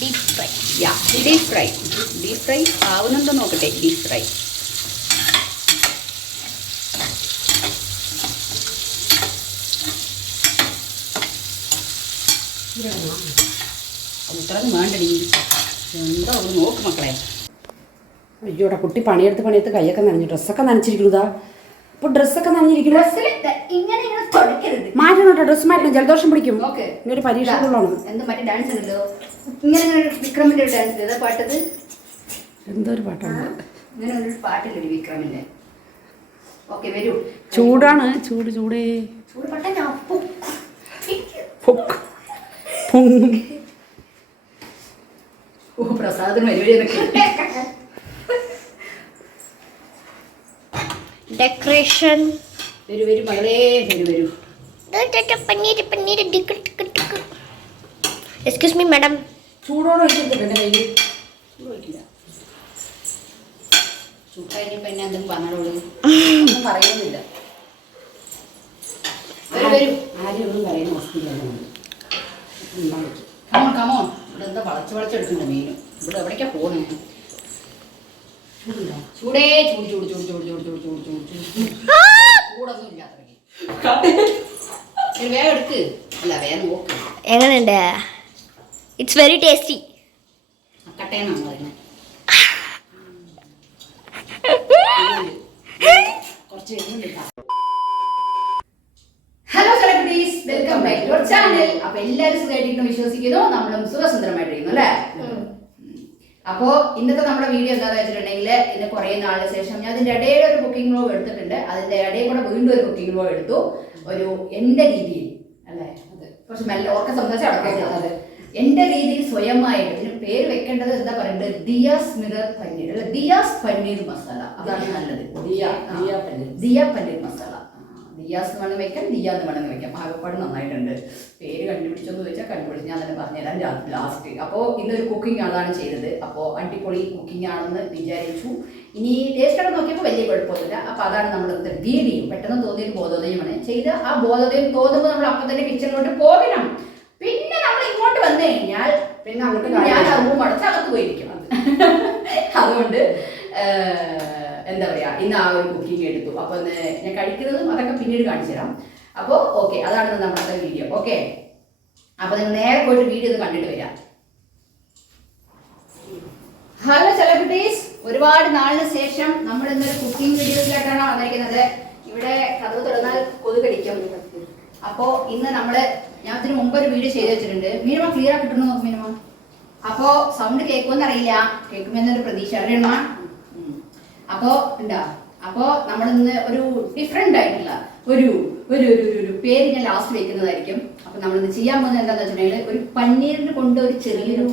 Deep fry. Deep fry ആവുന്നുണ്ടോ നോക്കട്ടെ. Deep fry ഇത്രയും വേണ്ടടി. എന്താ ഒന്ന് നോക്ക് മക്കളെ. അയ്യോടാ കുട്ടി പണിയെടുത്ത് കൈയൊക്കെ നനഞ്ഞു. ഡ്രസ്സൊക്കെ നനച്ചിരിക്കുന്നതാ. അപ്പോൾ ഡ്രസ്സൊക്കെ നനഞ്ഞിരിക്കുന്നു. മാറ്റണം കേട്ടോ. ഡ്രസ്സ് മാറ്റണം. ജലദോഷം പിടിക്കും. ഇങ്ങനെ പരീക്ഷകളുള്ളതാണ്. എന്താ മറ്റേ ഡാൻസ് ഉണ്ടല്ലോ ഇങ്ങനെ വിക്രമിന്റെ ഒരു ഡാൻസ് ഏതാ പാട്ടത്? എന്തൊരു പാട്ടാണ്. ഇങ്ങനെ ഒരു പാട്ടില്ലേ വിക്രമിന്റെ. ഓക്കെ വരൂ. ചൂടാണ്. ചൂടേ ചൂട് പട്ട ഓ പ്രസാദത്തിന് വരുവഴിയൊക്കെ ഡെക്കറേഷൻ. വരൂ മകളേ വരൂ. പന്നീർ. Excuse me madam. ചൂടോടെ വെച്ചിട്ടുണ്ട് എൻ്റെ കയ്യിൽ. ചൂട്ടായിനിപ്പോ എന്നെ എന്തെങ്കിലും പറഞ്ഞോളൂ. ഒന്നും പറയുന്നില്ല. വരൂ ആരും ഒന്നും പറയുന്ന വസ്തുതയാണ്. കമോൺ ഇവിടെ എന്താ വളച്ചെടുക്കണ്ട മീനും. ഇവിടെ എവിടേക്കാ പോണേ? ചൂടേ ചൂട് ചൂടൊന്നും ഇല്ല അത്രയ്ക്ക്. വേഗം എടുക്ക്. അല്ല വേഗം നോക്ക്. എങ്ങനെയുണ്ട്? It's very tasty. കട്ടയെന്നാണ് പറയുന്നത്. കുറച്ച് hello celebrities, welcome back to our channel. അപ്പൊ എല്ലാവരും സുഖമായിട്ടിരിക്കുന്നു വിശ്വസിക്കുന്നു. നമ്മളും സുഖസുന്ദരമായിട്ടിരിക്കുന്നു അല്ലേ? അപ്പോ ഇന്നത്തെ നമ്മുടെ വീഡിയോ എന്താണെന്ന് വെച്ചിട്ടുണ്ടെങ്കിൽ ഇന്ന് കുറേ നാളിന് ശേഷം ഞാൻ അതിന്റെ ഇടയിൽ ഒരു കുക്കിംഗ് വ്ലോഗ് എടുത്തിട്ടുണ്ട്. അതിന്റെ ഇടയിൽ കൂടെ വീണ്ടും ഒരു കുക്കിംഗ് വ്ലോഗ് എടുത്തു. ഒരു എന്റെ രീതിയിൽ അല്ലേ, കുറച്ച് മെല്ലെ ഓർക്ക സംസാരിച്ച് അടക്കുന്നത് എന്റെ രീതിയിൽ സ്വയമായിട്ട്. ഇതിന് പേര് വെക്കേണ്ടത് എന്താ പറയേണ്ടത്? ദിയാസ് മിറർ പനീർ അല്ലെ, ദിയാസ് പനീർ മസാല. അതാണ് നല്ലത്. ദിയ പനീർ മസാല. ദിയാസ് വേണം വെക്കാം, ദിയാന്ന് വേണമെങ്കിൽ വെക്കാം. ആകപ്പാട് നന്നായിട്ടുണ്ട്. പേര് കണ്ടുപിടിച്ചോന്ന് ചോദിച്ചാൽ കണ്ടുപിടിച്ച് ഞാൻ തന്നെ പറഞ്ഞുതരാം ലാസ്റ്റ്. അപ്പോൾ ഇന്നൊരു കുക്കിംഗ് ആളാണ് ചെയ്തത്. അപ്പോൾ അടിപൊളി കുക്കിംഗ് ആണെന്ന് വിചാരിച്ചു. ഇനി ടേസ്റ്റ് ഒക്കെ നോക്കിയപ്പോൾ വലിയ കുഴപ്പമൊന്നുമില്ല. അപ്പോൾ അതാണ് നമ്മുടെ വീഡിയോ. പെട്ടെന്ന് തോന്നിയൊരു ബോധോദയമാണ് ചെയ്ത്. ആ ബോധോദയം തോന്നുമ്പോൾ നമ്മൾ അപ്പം തന്നെ കിച്ചണിലോട്ട് പോകണം. പിന്നെ നമ്മൾ ഇങ്ങോട്ട് വന്നു കഴിഞ്ഞാൽ പിന്നെ അങ്ങോട്ട് ഞാൻ ആ റൂം അടച്ച് അകത്ത് പോയിരിക്കും. അതുകൊണ്ട് എന്താ പറയാ, ഇന്ന് ആ ഒരു കുക്കിംഗ് എടുത്തു. അപ്പൊ ഞാൻ കഴിക്കുന്നതും അതൊക്കെ പിന്നീട് കാണിച്ചു തരാം. അപ്പോൾ ഓക്കെ, അതാണ് നമ്മുടെ വീഡിയോ. ഓക്കെ, അപ്പൊ നിങ്ങൾ നേരെ പോയിട്ട് വീഡിയോ ഒന്ന് കണ്ടിട്ട് വരാം. ഹലോ സെലിബ്രിറ്റീസ്, ഒരുപാട് നാളിന് ശേഷം നമ്മൾ ഇന്നൊരു കുക്കിംഗ് വീഡിയോയിലായിട്ടാണ് വന്നിരിക്കുന്നത്. ഇവിടെ കഥവ് തുറന്നാൽ കൊതുകടിക്കും. അപ്പോ ഇന്ന് ഞാൻ ഇതിന് മുമ്പ് ഒരു വീഡിയോ ചെയ്ത് വെച്ചിട്ടുണ്ട്. മിനിമം ക്ലിയർ ആക്കി കിട്ടണം നോക്കും മിനിമം. അപ്പോ സൗണ്ട് കേൾക്കുമെന്ന് അറിയില്ല, കേൾക്കുമെന്നൊരു പ്രതീക്ഷ അറിയണ. അപ്പോ നമ്മൾ ഇന്ന് ഒരു ഡിഫറെന്റ് ആയിട്ടുള്ള ഒരു പേര് ഞാൻ ലാസ്റ്റ് വെക്കുന്നതായിരിക്കും. അപ്പൊ നമ്മളിന്ന് ചെയ്യാൻ പോകുന്നത് എന്താന്ന് വെച്ചിട്ടുണ്ടെങ്കിൽ ഒരു പനീറിന് കൊണ്ട് ഒരു ചെറിയൊരു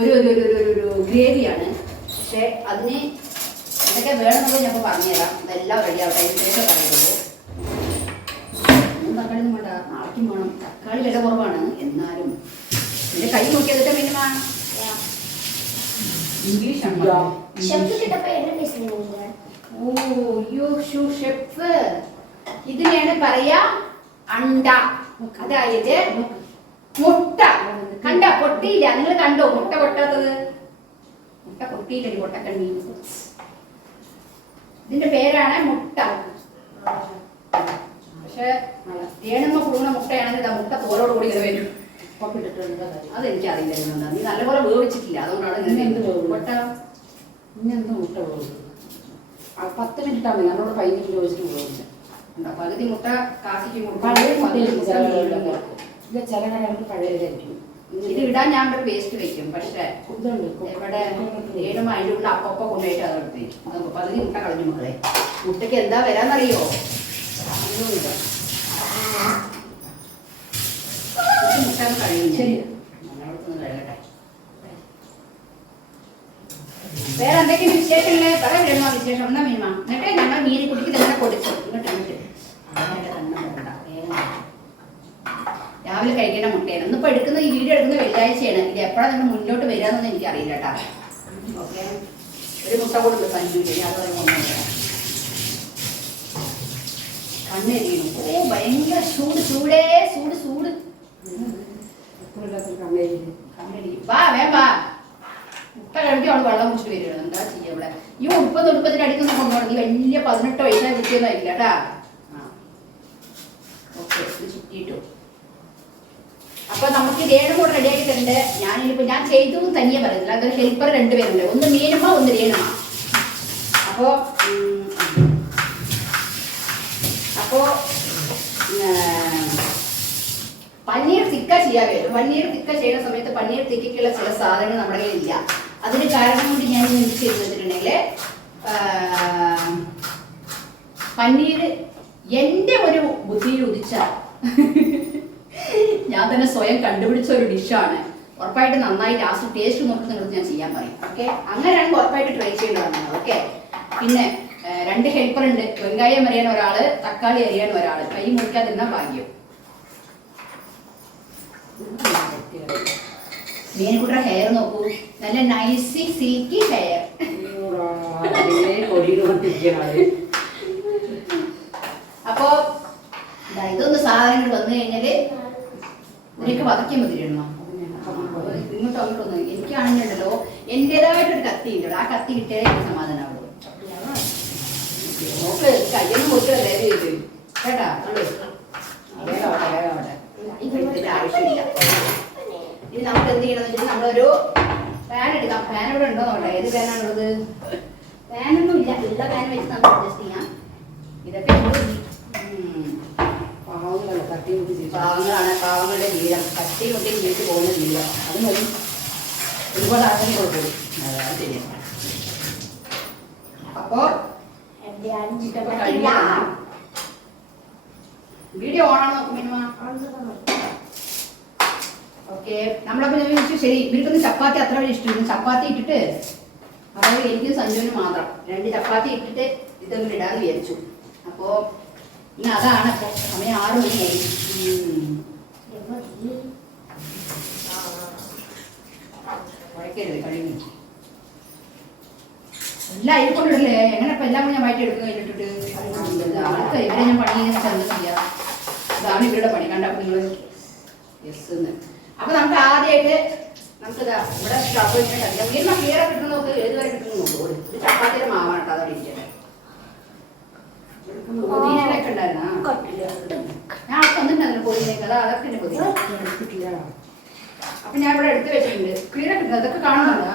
ഒരു ഗ്രേവിയാണ്. പക്ഷെ അതിന് എന്തൊക്കെ വേണമെന്നുള്ളത് ഞാൻ പറഞ്ഞുതരാം. ഇതെല്ലാം റെഡി ആവട്ടെ, അതിന് ശേഷം പറയുള്ളൂ. തക്കാളി ഒന്നും വേണ്ട, നാളേക്കും വേണം. തക്കാളി വില കുറവാണ്. എന്നാലും എന്റെ കൈ നോക്കിയതൊക്കെ മിനിമം ഇംഗ്ലീഷാണ്. ഷെഫ് ഇതിനെയാണ് പറയാ അണ്ട. അതായത് മുട്ട. കണ്ട പൊട്ടിയില്ല? നിങ്ങൾ കണ്ടോ മുട്ട പൊട്ടാത്തത്? മുട്ട പൊട്ടിയില്ല, പൊട്ടക്കണ്ണി. ഇതിന്റെ പേരാണ് മുട്ട. പക്ഷെ തേണുമ്പോ പുഴുങ്ങുന്ന മുട്ടയാണെങ്കിൽ മുട്ട തോലോട് കൂടി ഇങ്ങനെ വരും. അതെനിക്കറിയില്ല. നീ നല്ലപോലെ വേവിച്ചിട്ടില്ല, അതുകൊണ്ടാണ് മുട്ട. ഇന്നെന്താ മുട്ട വേവിച്ചത്? 10 മിനിറ്റ് ആണ്. ഞാനോട് 15 മിനിറ്റ് ചോദിച്ചിട്ട് വേവിച്ച പകുതി മുട്ട കാക്കിക്ക് പഴയ മുട്ടയില്ല. ചില കടകൾക്ക് പഴയതായിരിക്കും. ഇത് ഇടാൻ ഞാൻ ഇവിടെ പേസ്റ്റ് വെക്കും. പക്ഷെ ഇവിടെ ഏടും അതിൻ്റെ ഉള്ള അപ്പപ്പ കൊണ്ടുപോയിട്ട് അതെടുത്ത് പകുതി മുട്ട കളഞ്ഞു. മക്കളെ മുട്ടയ്ക്ക് എന്താ വരാന്നറിയോ? ഒന്നുമില്ല. മുട്ട കഴിയുന്നു. ശരി, നമ്മളടുത്തൊന്ന് കഴുകട്ടെ. വേറെ എന്തൊക്കെയാണ് വിശേഷങ്ങള്? പറയാ വിശേഷം. എന്നാ മീൻമ എന്നിട്ട് ഞങ്ങൾ മീനെ കുട്ടിക്ക് തന്നെ കൊടുത്തു. ഇങ്ങോട്ട് രാവിലെ കഴിക്കേണ്ട മുട്ടയാണ്. ഇന്നിപ്പോ എടുക്കുന്ന ഈ വീഡിയോ എടുക്കുന്ന വെള്ളിയാഴ്ചയാണ്. ഇത് എപ്പോഴാണ് നിങ്ങൾ മുന്നോട്ട് വരാമെന്നൊന്നും എനിക്ക് അറിയില്ല കേട്ടാ. ഓക്കെ, ഒരു മുട്ട കൊടുത്തു സഞ്ജുവിന്. അത് കണ്ണെരിയണം. ഓ ഭയങ്കര ചൂട്. കണ്ണെരിക്കും. വാ വേം വാ. ആകുമ്പോഴേക്കും അവൾ വെള്ളം കുടിച്ചിട്ട് വരികയാണ്. എന്താ ചെയ്യുക ഇവിടെ? ഈ 30 അടിക്കുന്ന കൊണ്ടുപോകണം. നീ വലിയ 18 വയസ്സായ കുട്ടിയൊന്നും ആയില്ല കേട്ടാ. ഓക്കെ, ഇത് ചുറ്റിയിട്ടു. അപ്പൊ നമുക്ക് രേണു കൂടെ റെഡി ആക്കി തരണ്ട്. ഞാൻ ചെയ്തു തനിയെ പറയുന്നില്ല, അതൊരു ഹെൽപ്പർ 2 പേരുണ്ട്. ഒന്ന് മീനുമ, ഒന്ന് രേണുമ. അപ്പോ പനീർ തിക്ക ചെയ്യാൻ വരും. പനീർ തിക്ക ചെയ്യുന്ന സമയത്ത് പനീർ തിക്കയ്ക്കുള്ള ചില സാധനങ്ങൾ നമ്മുടെ കയ്യിൽ ഇല്ല. അതിന് കാരണം കൊണ്ട് ഞാൻ എന്ത് ചെയ്തു വെച്ചിട്ടുണ്ടെങ്കിൽ പനീർ എൻ്റെ ഒരു ബുദ്ധിയിൽ ഉദിച്ച ഞാൻ തന്നെ സ്വയം കണ്ടുപിടിച്ച ഒരു ഡിഷാണ്. ഉറപ്പായിട്ട് നന്നായി ലാസ്റ്റ് ടേസ്റ്റ് നോക്കി നിങ്ങൾക്ക് ഞാൻ ചെയ്യാൻ പറയും. ഓക്കെ, അങ്ങനെയാണെങ്കിൽ ഉറപ്പായിട്ട് ട്രൈ ചെയ്യേണ്ടതാണ്. ഓക്കെ, പിന്നെ 2 ഹെൽപ്പർ ഉണ്ട്. വെങ്കായം അറിയാൻ ഒരാള്, തക്കാളി അറിയാൻ ഒരാള്. കൈ മുറിക്കാതിരുന്ന ഭാഗ്യം. മീൻകുട്ടിയുടെ ഹെയർ നോക്കൂ, നല്ല നൈസി സിൽക്കി ഹെയർ. അപ്പോ ഇതൊന്ന് സാധനങ്ങൾ വന്നു കഴിഞ്ഞാല് നിനക്ക് വതയ്ക്കാൻ പറ്റിരണോ? ഇങ്ങോട്ടോ അങ്ങോട്ടൊന്നും. എനിക്കാണെന്നുണ്ടല്ലോ എന്റേതായിട്ടൊരു കത്തി ഉണ്ടല്ലോ, ആ കത്തി കിട്ടിയാലേ എനിക്ക് സമാധാനമാവുള്ളൂ. നോക്ക്, കയ്യൊന്നും കൊടുക്കല്ലേ ഇത് കേട്ടാ. ഇതിന്റെ ആവശ്യമില്ല. ഇനി നമുക്ക് എന്ത് ചെയ്യണമെന്ന് വെച്ചാൽ നമ്മളൊരു പാൻ എടുക്കാം. പാൻ ഇവിടെ ഉണ്ടോ നോട്ടെ. ഏത് പാനാണുള്ളത്? പാനൊന്നും ഇല്ല. ഉള്ള പാൻ വെച്ച് നമുക്ക് അഡ്ജസ്റ്റ് ചെയ്യാം. ഇതൊക്കെ പാവങ്ങളാണ്, പാവങ്ങളുടെ ജീവിതം. കട്ടി കുട്ടി ജീവിച്ച് പോകുന്ന ജീവിതം. അത് മതി. ഒരുപാട് ആൾക്കാർ കൊടുക്കും. ശരിയാണ്. അപ്പോ വീഡിയോ ഓണാണോ നോക്കുമ്പോ? ഓക്കെ, നമ്മളപ്പോ ഞാൻ ചോദിച്ചു ശരി ഇവർക്കൊന്ന് ചപ്പാത്തി അത്ര വലിയ ഇഷ്ടമില്ല. ചപ്പാത്തി ഇട്ടിട്ട് അതായത് എനിക്കും സഞ്ജുവിന് മാത്രം 2 ചപ്പാത്തി ഇട്ടിട്ട് ഇതൊന്നും ഇടാന്ന് വിചാരിച്ചു. അപ്പോ ഇനി അതാണ്. അപ്പൊ സമയം 6 മണിയായി. കുഴക്കരുത്, കഴിഞ്ഞു എല്ലാം അതിൽ കൊണ്ടിടല്ലേ. എങ്ങനെ ഇപ്പൊ എല്ലാം ഞാൻ മാറ്റി എടുക്കുക കഴിഞ്ഞിട്ടിട്ട് ആൾക്ക് ഇവരെ ഞാൻ പണി ചെയ്യുക. ഇതാണ് ഇവരുടെ പണി. കണ്ടപ്പോ നിങ്ങള് യെസ്. അപ്പൊ നമുക്ക് ആദ്യമായിട്ട് നമുക്കിതാ ഇവിടെ സ്റ്റവ് ഇങ്ങനെ കണ്ടില്ല. വീടിന് ക്ലിയർ കിട്ടുന്ന നോക്ക്, ഏതുവരെ കിട്ടുന്നു നോക്കൂ. ഇത് ചപ്പാത്തിയുടെ മാവാണ് കേട്ടോ, അതവിടെ ഇരിക്കട്ടെ. പൊതിനൊക്കെ ഉണ്ടായിരുന്നാ ഞാൻ അവിടെ വന്നിട്ടുണ്ടായിരുന്നു പൊതിനൊക്കെ. അതൊക്കെ എന്റെ പൊതിന. അപ്പൊ ഞാൻ ഇവിടെ എടുത്തു വെച്ചിട്ടുണ്ട്. ക്ലിയർ കിട്ടുന്നത് അതൊക്കെ കാണുന്നുണ്ടോ?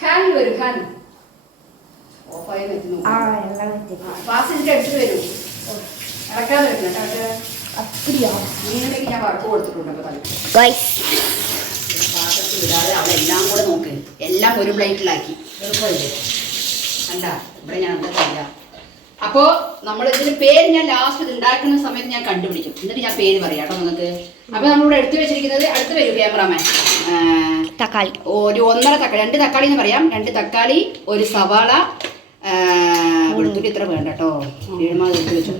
ഹാൻ വരും. ഹാൻ ഓഫായി വെച്ചു. പാസിന്റെ അടുത്ത് വരും. ഇറക്കാതെ വെക്കണം. മീനിലേക്ക് ഞാൻ വറുത്ത് കൊടുത്തിട്ടുണ്ട്. അപ്പൊ പാത്രത്തിൽ ഇടാതെ അവിടെ എല്ലാം കൂടെ നോക്ക്. എല്ലാം ഒരു പ്ലേറ്റിലാക്കി കണ്ടാ. ഇവിടെ ഞാൻ എന്താ ചെയ്യാം. അപ്പോ നമ്മൾ ഇതിന് പേര് ഞാൻ ലാസ്റ്റ് ഇത് ഉണ്ടാക്കുന്ന സമയത്ത് ഞാൻ കണ്ടുപിടിക്കും. എന്നിട്ട് ഞാൻ പേര് പറയാം കേട്ടോ നിങ്ങൾക്ക്. അപ്പൊ നമ്മളിവിടെ എടുത്തു വെച്ചിരിക്കുന്നത്, അടുത്ത് വരും ക്യാമറാമാൻ, തക്കാളി. ഒരു 1.5 തക്കാളി, 2 തക്കാളി എന്ന് പറയാം. 2 തക്കാളി, ഒരു സവാള, വെളുത്തുള്ളി ഇത്ര വേണ്ട കേട്ടോ. 7 എടുത്ത് വെച്ചു.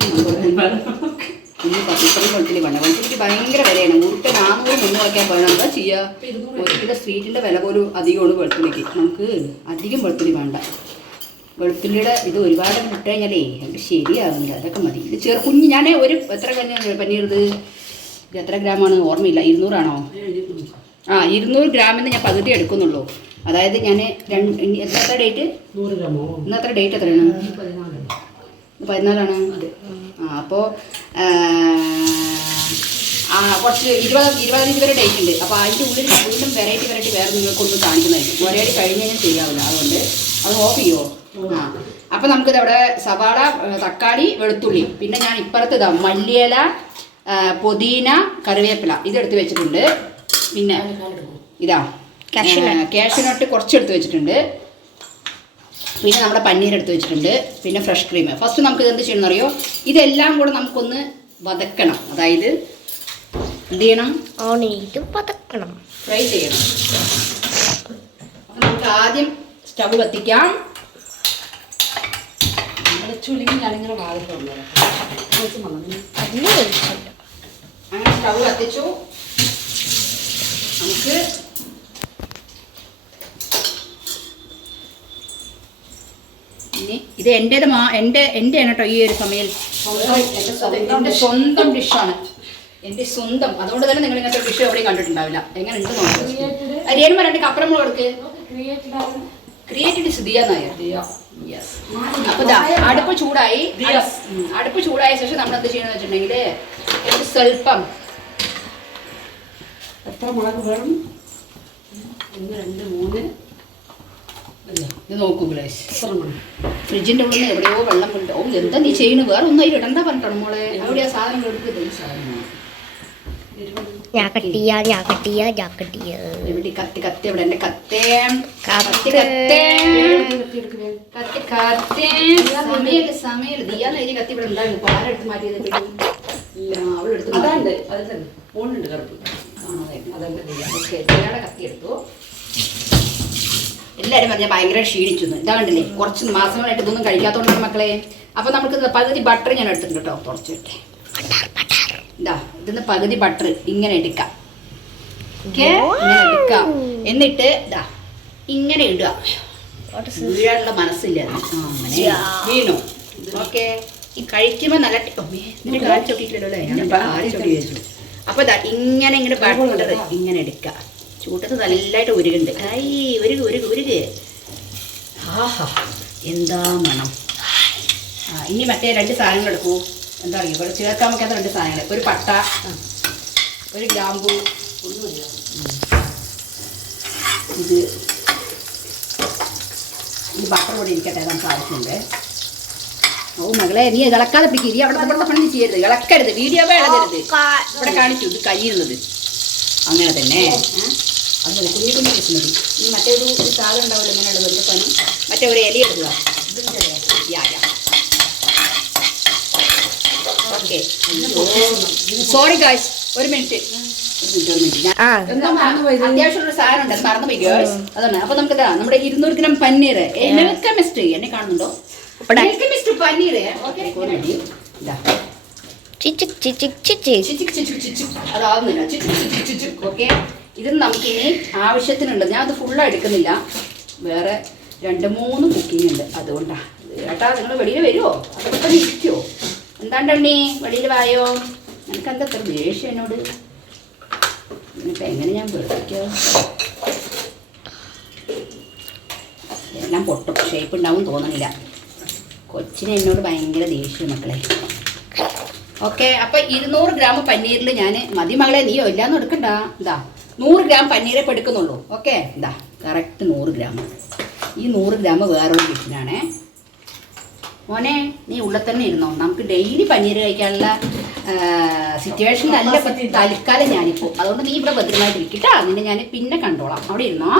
ഇനി 10 വെളുത്തുള്ളി വേണ്ട. വെളുത്തുള്ളിക്ക് ഭയങ്കര വിലയാണ്. 400-300 വേണം. എന്താ ചെയ്യുക? 1 കിലോ സ്ട്രീറ്റിന്റെ വില പോലും അധികമാണ് വെളുത്തുള്ളിക്ക്. നമുക്ക് അധികം വെളുത്തുള്ളി വേണ്ട. വെളുത്തുള്ളിയുടെ ഇത് ഒരുപാട് ഇട്ട് കഴിഞ്ഞാലേ അത് ശരിയാകുന്നില്ല. അതൊക്കെ മതി. ഇത് കുഞ്ഞ് ഞാൻ ഒരു എത്ര പനീർ ഇത് എത്ര ഗ്രാമാണ് ഓർമ്മയില്ല. 200 ആണോ? 200 ഗ്രാമിന് ഞാൻ പകുതി എടുക്കുന്നുള്ളൂ. അതായത് ഞാൻ എത്ര ഡേറ്റ്? 100 ഗ്രാമോ? ഇന്നത്ര ഡേറ്റ് എത്രയാണ്? 14ആണ്. അപ്പോൾ കുറച്ച് 20 വരെ ഡേറ്റ് ഉണ്ട്. അപ്പോൾ അതിൻ്റെ ഉള്ളിൽ വീണ്ടും വെറൈറ്റി വേറെ നിങ്ങൾക്കൊന്നും കാണിക്കുന്നതായിരിക്കും. ഒരേ കഴിഞ്ഞ് കഴിഞ്ഞാൽ ചെയ്യാവില്ല. അതുകൊണ്ട് അത് ഓഫ് ചെയ്യുമോ? അപ്പം നമുക്കിത് അവിടെ സവാള, തക്കാളി, വെളുത്തുള്ളി, പിന്നെ ഞാൻ ഇപ്പുറത്ത് ഇതാ മല്ലിയില, പുതിന, കറിവേപ്പില ഇതെടുത്ത് വെച്ചിട്ടുണ്ട്. പിന്നെ ഇതാ കാഷ്യൂനട്ട് കുറച്ചെടുത്ത് വെച്ചിട്ടുണ്ട്. പിന്നെ നമ്മുടെ പനീർ എടുത്ത് വെച്ചിട്ടുണ്ട്. പിന്നെ ഫ്രഷ് ക്രീം. ഫസ്റ്റ് നമുക്ക് ഇതെന്ത് ചെയ്യണമെന്ന് അറിയോ? ഇതെല്ലാം കൂടെ നമുക്കൊന്ന് വതക്കണം. അതായത് എന്ത് ചെയ്യണം? ഫ്രൈ ചെയ്യണം. അപ്പം നമുക്ക് ആദ്യം സ്റ്റവ് കത്തിക്കാം. ഞാനിങ്ങനെ വാതിട്ടുണ്ട്. അങ്ങനെ സ്റ്റവ് കത്തിച്ചു. നമുക്ക് ഇനി ഇത് എൻ്റെ ആണ് കേട്ടോ. ഈ ഒരു സമയം എൻ്റെ സ്വന്തം ഡിഷാണ്. എൻ്റെ സ്വന്തം. അതുകൊണ്ട് തന്നെ നിങ്ങൾ ഇങ്ങനത്തെ ഡിഷ് എവിടെയും കണ്ടിട്ടുണ്ടാവില്ല. എങ്ങനെ ഉണ്ട് നോക്കാം. രേണുമ 2 കപ്പ നമ്മൾ കൊടുക്ക്. ക്രിയേറ്റഡ് സുധിയ നായർ. യെസ്. അപ്പൊ അടുപ്പ് ചൂടായി. അടുപ്പ് ചൂടായ ശേഷം നമ്മൾ എന്ത് ചെയ്യണമെന്ന് വെച്ചിട്ടുണ്ടെങ്കിൽ ഒരു സ്വല്പം എത്ര മുളക് വേണം? 1 2 3. ഇത് നോക്കൂ ഗ്ലേസ്. ഫ്രിഡ്ജിന്റെ ഉള്ളിൽ നിന്ന് എവിടെയോ വെള്ളം കൊണ്ടോ. എന്താ നീ ചെയ്യണു? വേറെ ഒന്നും അതിൽ ഇടണ്ട പറഞ്ഞിട്ടാണ് മോളെ. അവിടെ ആ സാധനം എടുക്കുന്നത്. ഈ സാധനമാണ് ഇവിടെ കത്തി കത്തി. ഇവിടെ എന്റെ കത്തേം സമയല്ല ദിയാന്ന് എഴുതി കത്തി ഇവിടെ ഉണ്ടായിരുന്നു. പാലെടുത്ത് മാറ്റിയത് ഇല്ല, അവളെടുത്ത് ഫോണുണ്ട് കറുപ്പ്. ദിയാടെ കത്തി എടുത്തു. എല്ലാവരും പറഞ്ഞാൽ ഭയങ്കര ക്ഷീണിച്ചു. ഇതാ കണ്ടില്ലേ, കുറച്ച് മാസങ്ങളായിട്ട് ഇതൊന്നും കഴിക്കാത്തതുകൊണ്ടാണ് മക്കളെ. അപ്പൊ നമുക്ക് പകുതി ബട്ടർ ഞാൻ എടുത്തിട്ടുണ്ട് കേട്ടോ. കുറച്ചിട്ടെ ഇതാ ഇതിന്ന് പകുതി ബട്ടർ ഇങ്ങനെ എടുക്കാം. ഓക്കെ, ഇങ്ങനെ എടുക്കാം. എന്നിട്ട് ഇതാ ഇങ്ങനെ ഇടുക. വീഴാനുള്ള മനസ്സില്ല. അങ്ങനെ വീണു. ഓക്കെ, ഈ കഴിക്കുമ്പോ നല്ല കാൽ ചൊട്ടിയില്ലല്ലോ അല്ലേ? ഞാൻ കാൽ ചൊട്ടി വെച്ചു. അപ്പൊ ഇതാ ഇങ്ങനെ ഇങ്ങനെ ബട്ടർ ഇങ്ങനെ എടുക്കുക. ചൂട്ടത്ത് നല്ലതായിട്ട് ഉരുകുണ്ട്. ഐ ഉരുക് ഉരുക് ഉരുക്. ആഹാ എന്താ മണം. ഇനി മറ്റേ 2 സാധനങ്ങൾ എടുക്കൂ. എന്താ പറയുക, ഇവിടെ ചേർക്കാൻ വെക്കാത്ത 2 സാധനങ്ങൾ. ഒരു പട്ട, ഒരു ഗ്രാമ്പൂ. ഇത് ഈ ബട്ടർ കൂടെ ഇരിക്കട്ടെ, നമുക്ക് ആവശ്യമുണ്ട്. ഓ മകളെ, നീ ഇളക്കാതെ പിടിക്കുക. ഇനി അവിടെ പണി ചെയ്യരുത്, ഇളക്കരുത്. വീഡിയോ ഇളകരുത്. ഇവിടെ കാണിച്ചു ഇത് കഴിയുന്നത് അങ്ങനെ തന്നെ. അതുപോലെ കുഞ്ഞു കുഞ്ഞു പീസ് മതി. ഈ മറ്റേത് ഒരു സാധനം ഉണ്ടാവില്ല ഇങ്ങനെയുള്ള വെറുതെ മറ്റേ ഒരു ഇല എടുക്കുക. ഓക്കെ, സോറി ഗായ്സ്, ഒരു മിനിറ്റ്. അത്യാവശ്യമുള്ള സാധനം ഉണ്ട്, മറന്നുപോയി ഗേൾസ്. അതാണ്. അപ്പൊ നമുക്ക് ഇതാ നമ്മുടെ 200 ഗ്രാം പനീർ. മിൽക്ക് മിസ്റ്റ് എന്നെ കാണുന്നുണ്ടോ? Milk mist paneer. അതാവുന്നില്ല. ഓക്കെ, ഇത് നമുക്കിനി ആവശ്യത്തിനുണ്ട്. ഞാൻ അത് ഫുള്ളാണ് എടുക്കുന്നില്ല, വേറെ 2-3 കുക്കിംഗ് ഉണ്ട്. അതുകൊണ്ടാണ്. ഏട്ടാ നിങ്ങൾ വെളിയിൽ വരുമോ? അതൊക്കെ ഇരിക്കുമോ? എന്താണ്ടണ്ണി വെളിയിൽ വായോ? എനിക്കെന്താ അത്ര ദേഷ്യം എന്നോട്? ഇനിയിപ്പോൾ എങ്ങനെ ഞാൻ വെറുപ്പിക്കോ? എല്ലാം പൊട്ടും, ഷേപ്പ് ഉണ്ടാവും തോന്നണില്ല. കൊച്ചിന് എന്നോട് ഭയങ്കര ദേഷ്യം മക്കളെ. ഓക്കെ, അപ്പം 200 ഗ്രാം പനീരിൽ ഞാൻ മതി മകളെ, നീയോ ഇല്ലാന്ന് എടുക്കണ്ട. ഇതാ 100 ഗ്രാം പനീരേ ഇപ്പോൾ എടുക്കുന്നുള്ളൂ. ഓക്കെ, ഇതാ കറക്റ്റ് 100 ഗ്രാം. ഈ 100 ഗ്രാം വേറൊരു ഡിഷിനാണേ. മോനെ നീ ഉള്ളിൽ തന്നെ ഇരുന്നോ. നമുക്ക് ഡെയിലി പനീർ കഴിക്കാനുള്ള സിറ്റുവേഷനിലല്ല തൽക്കാലം ഞാനിപ്പോൾ. അതുകൊണ്ട് നീ ഇവിടെ ഭദ്രമായിട്ടിരിക്കട്ടാ. നിന്നെ ഞാൻ പിന്നെ കണ്ടോളാം. അവിടെ ഇരുന്നോ,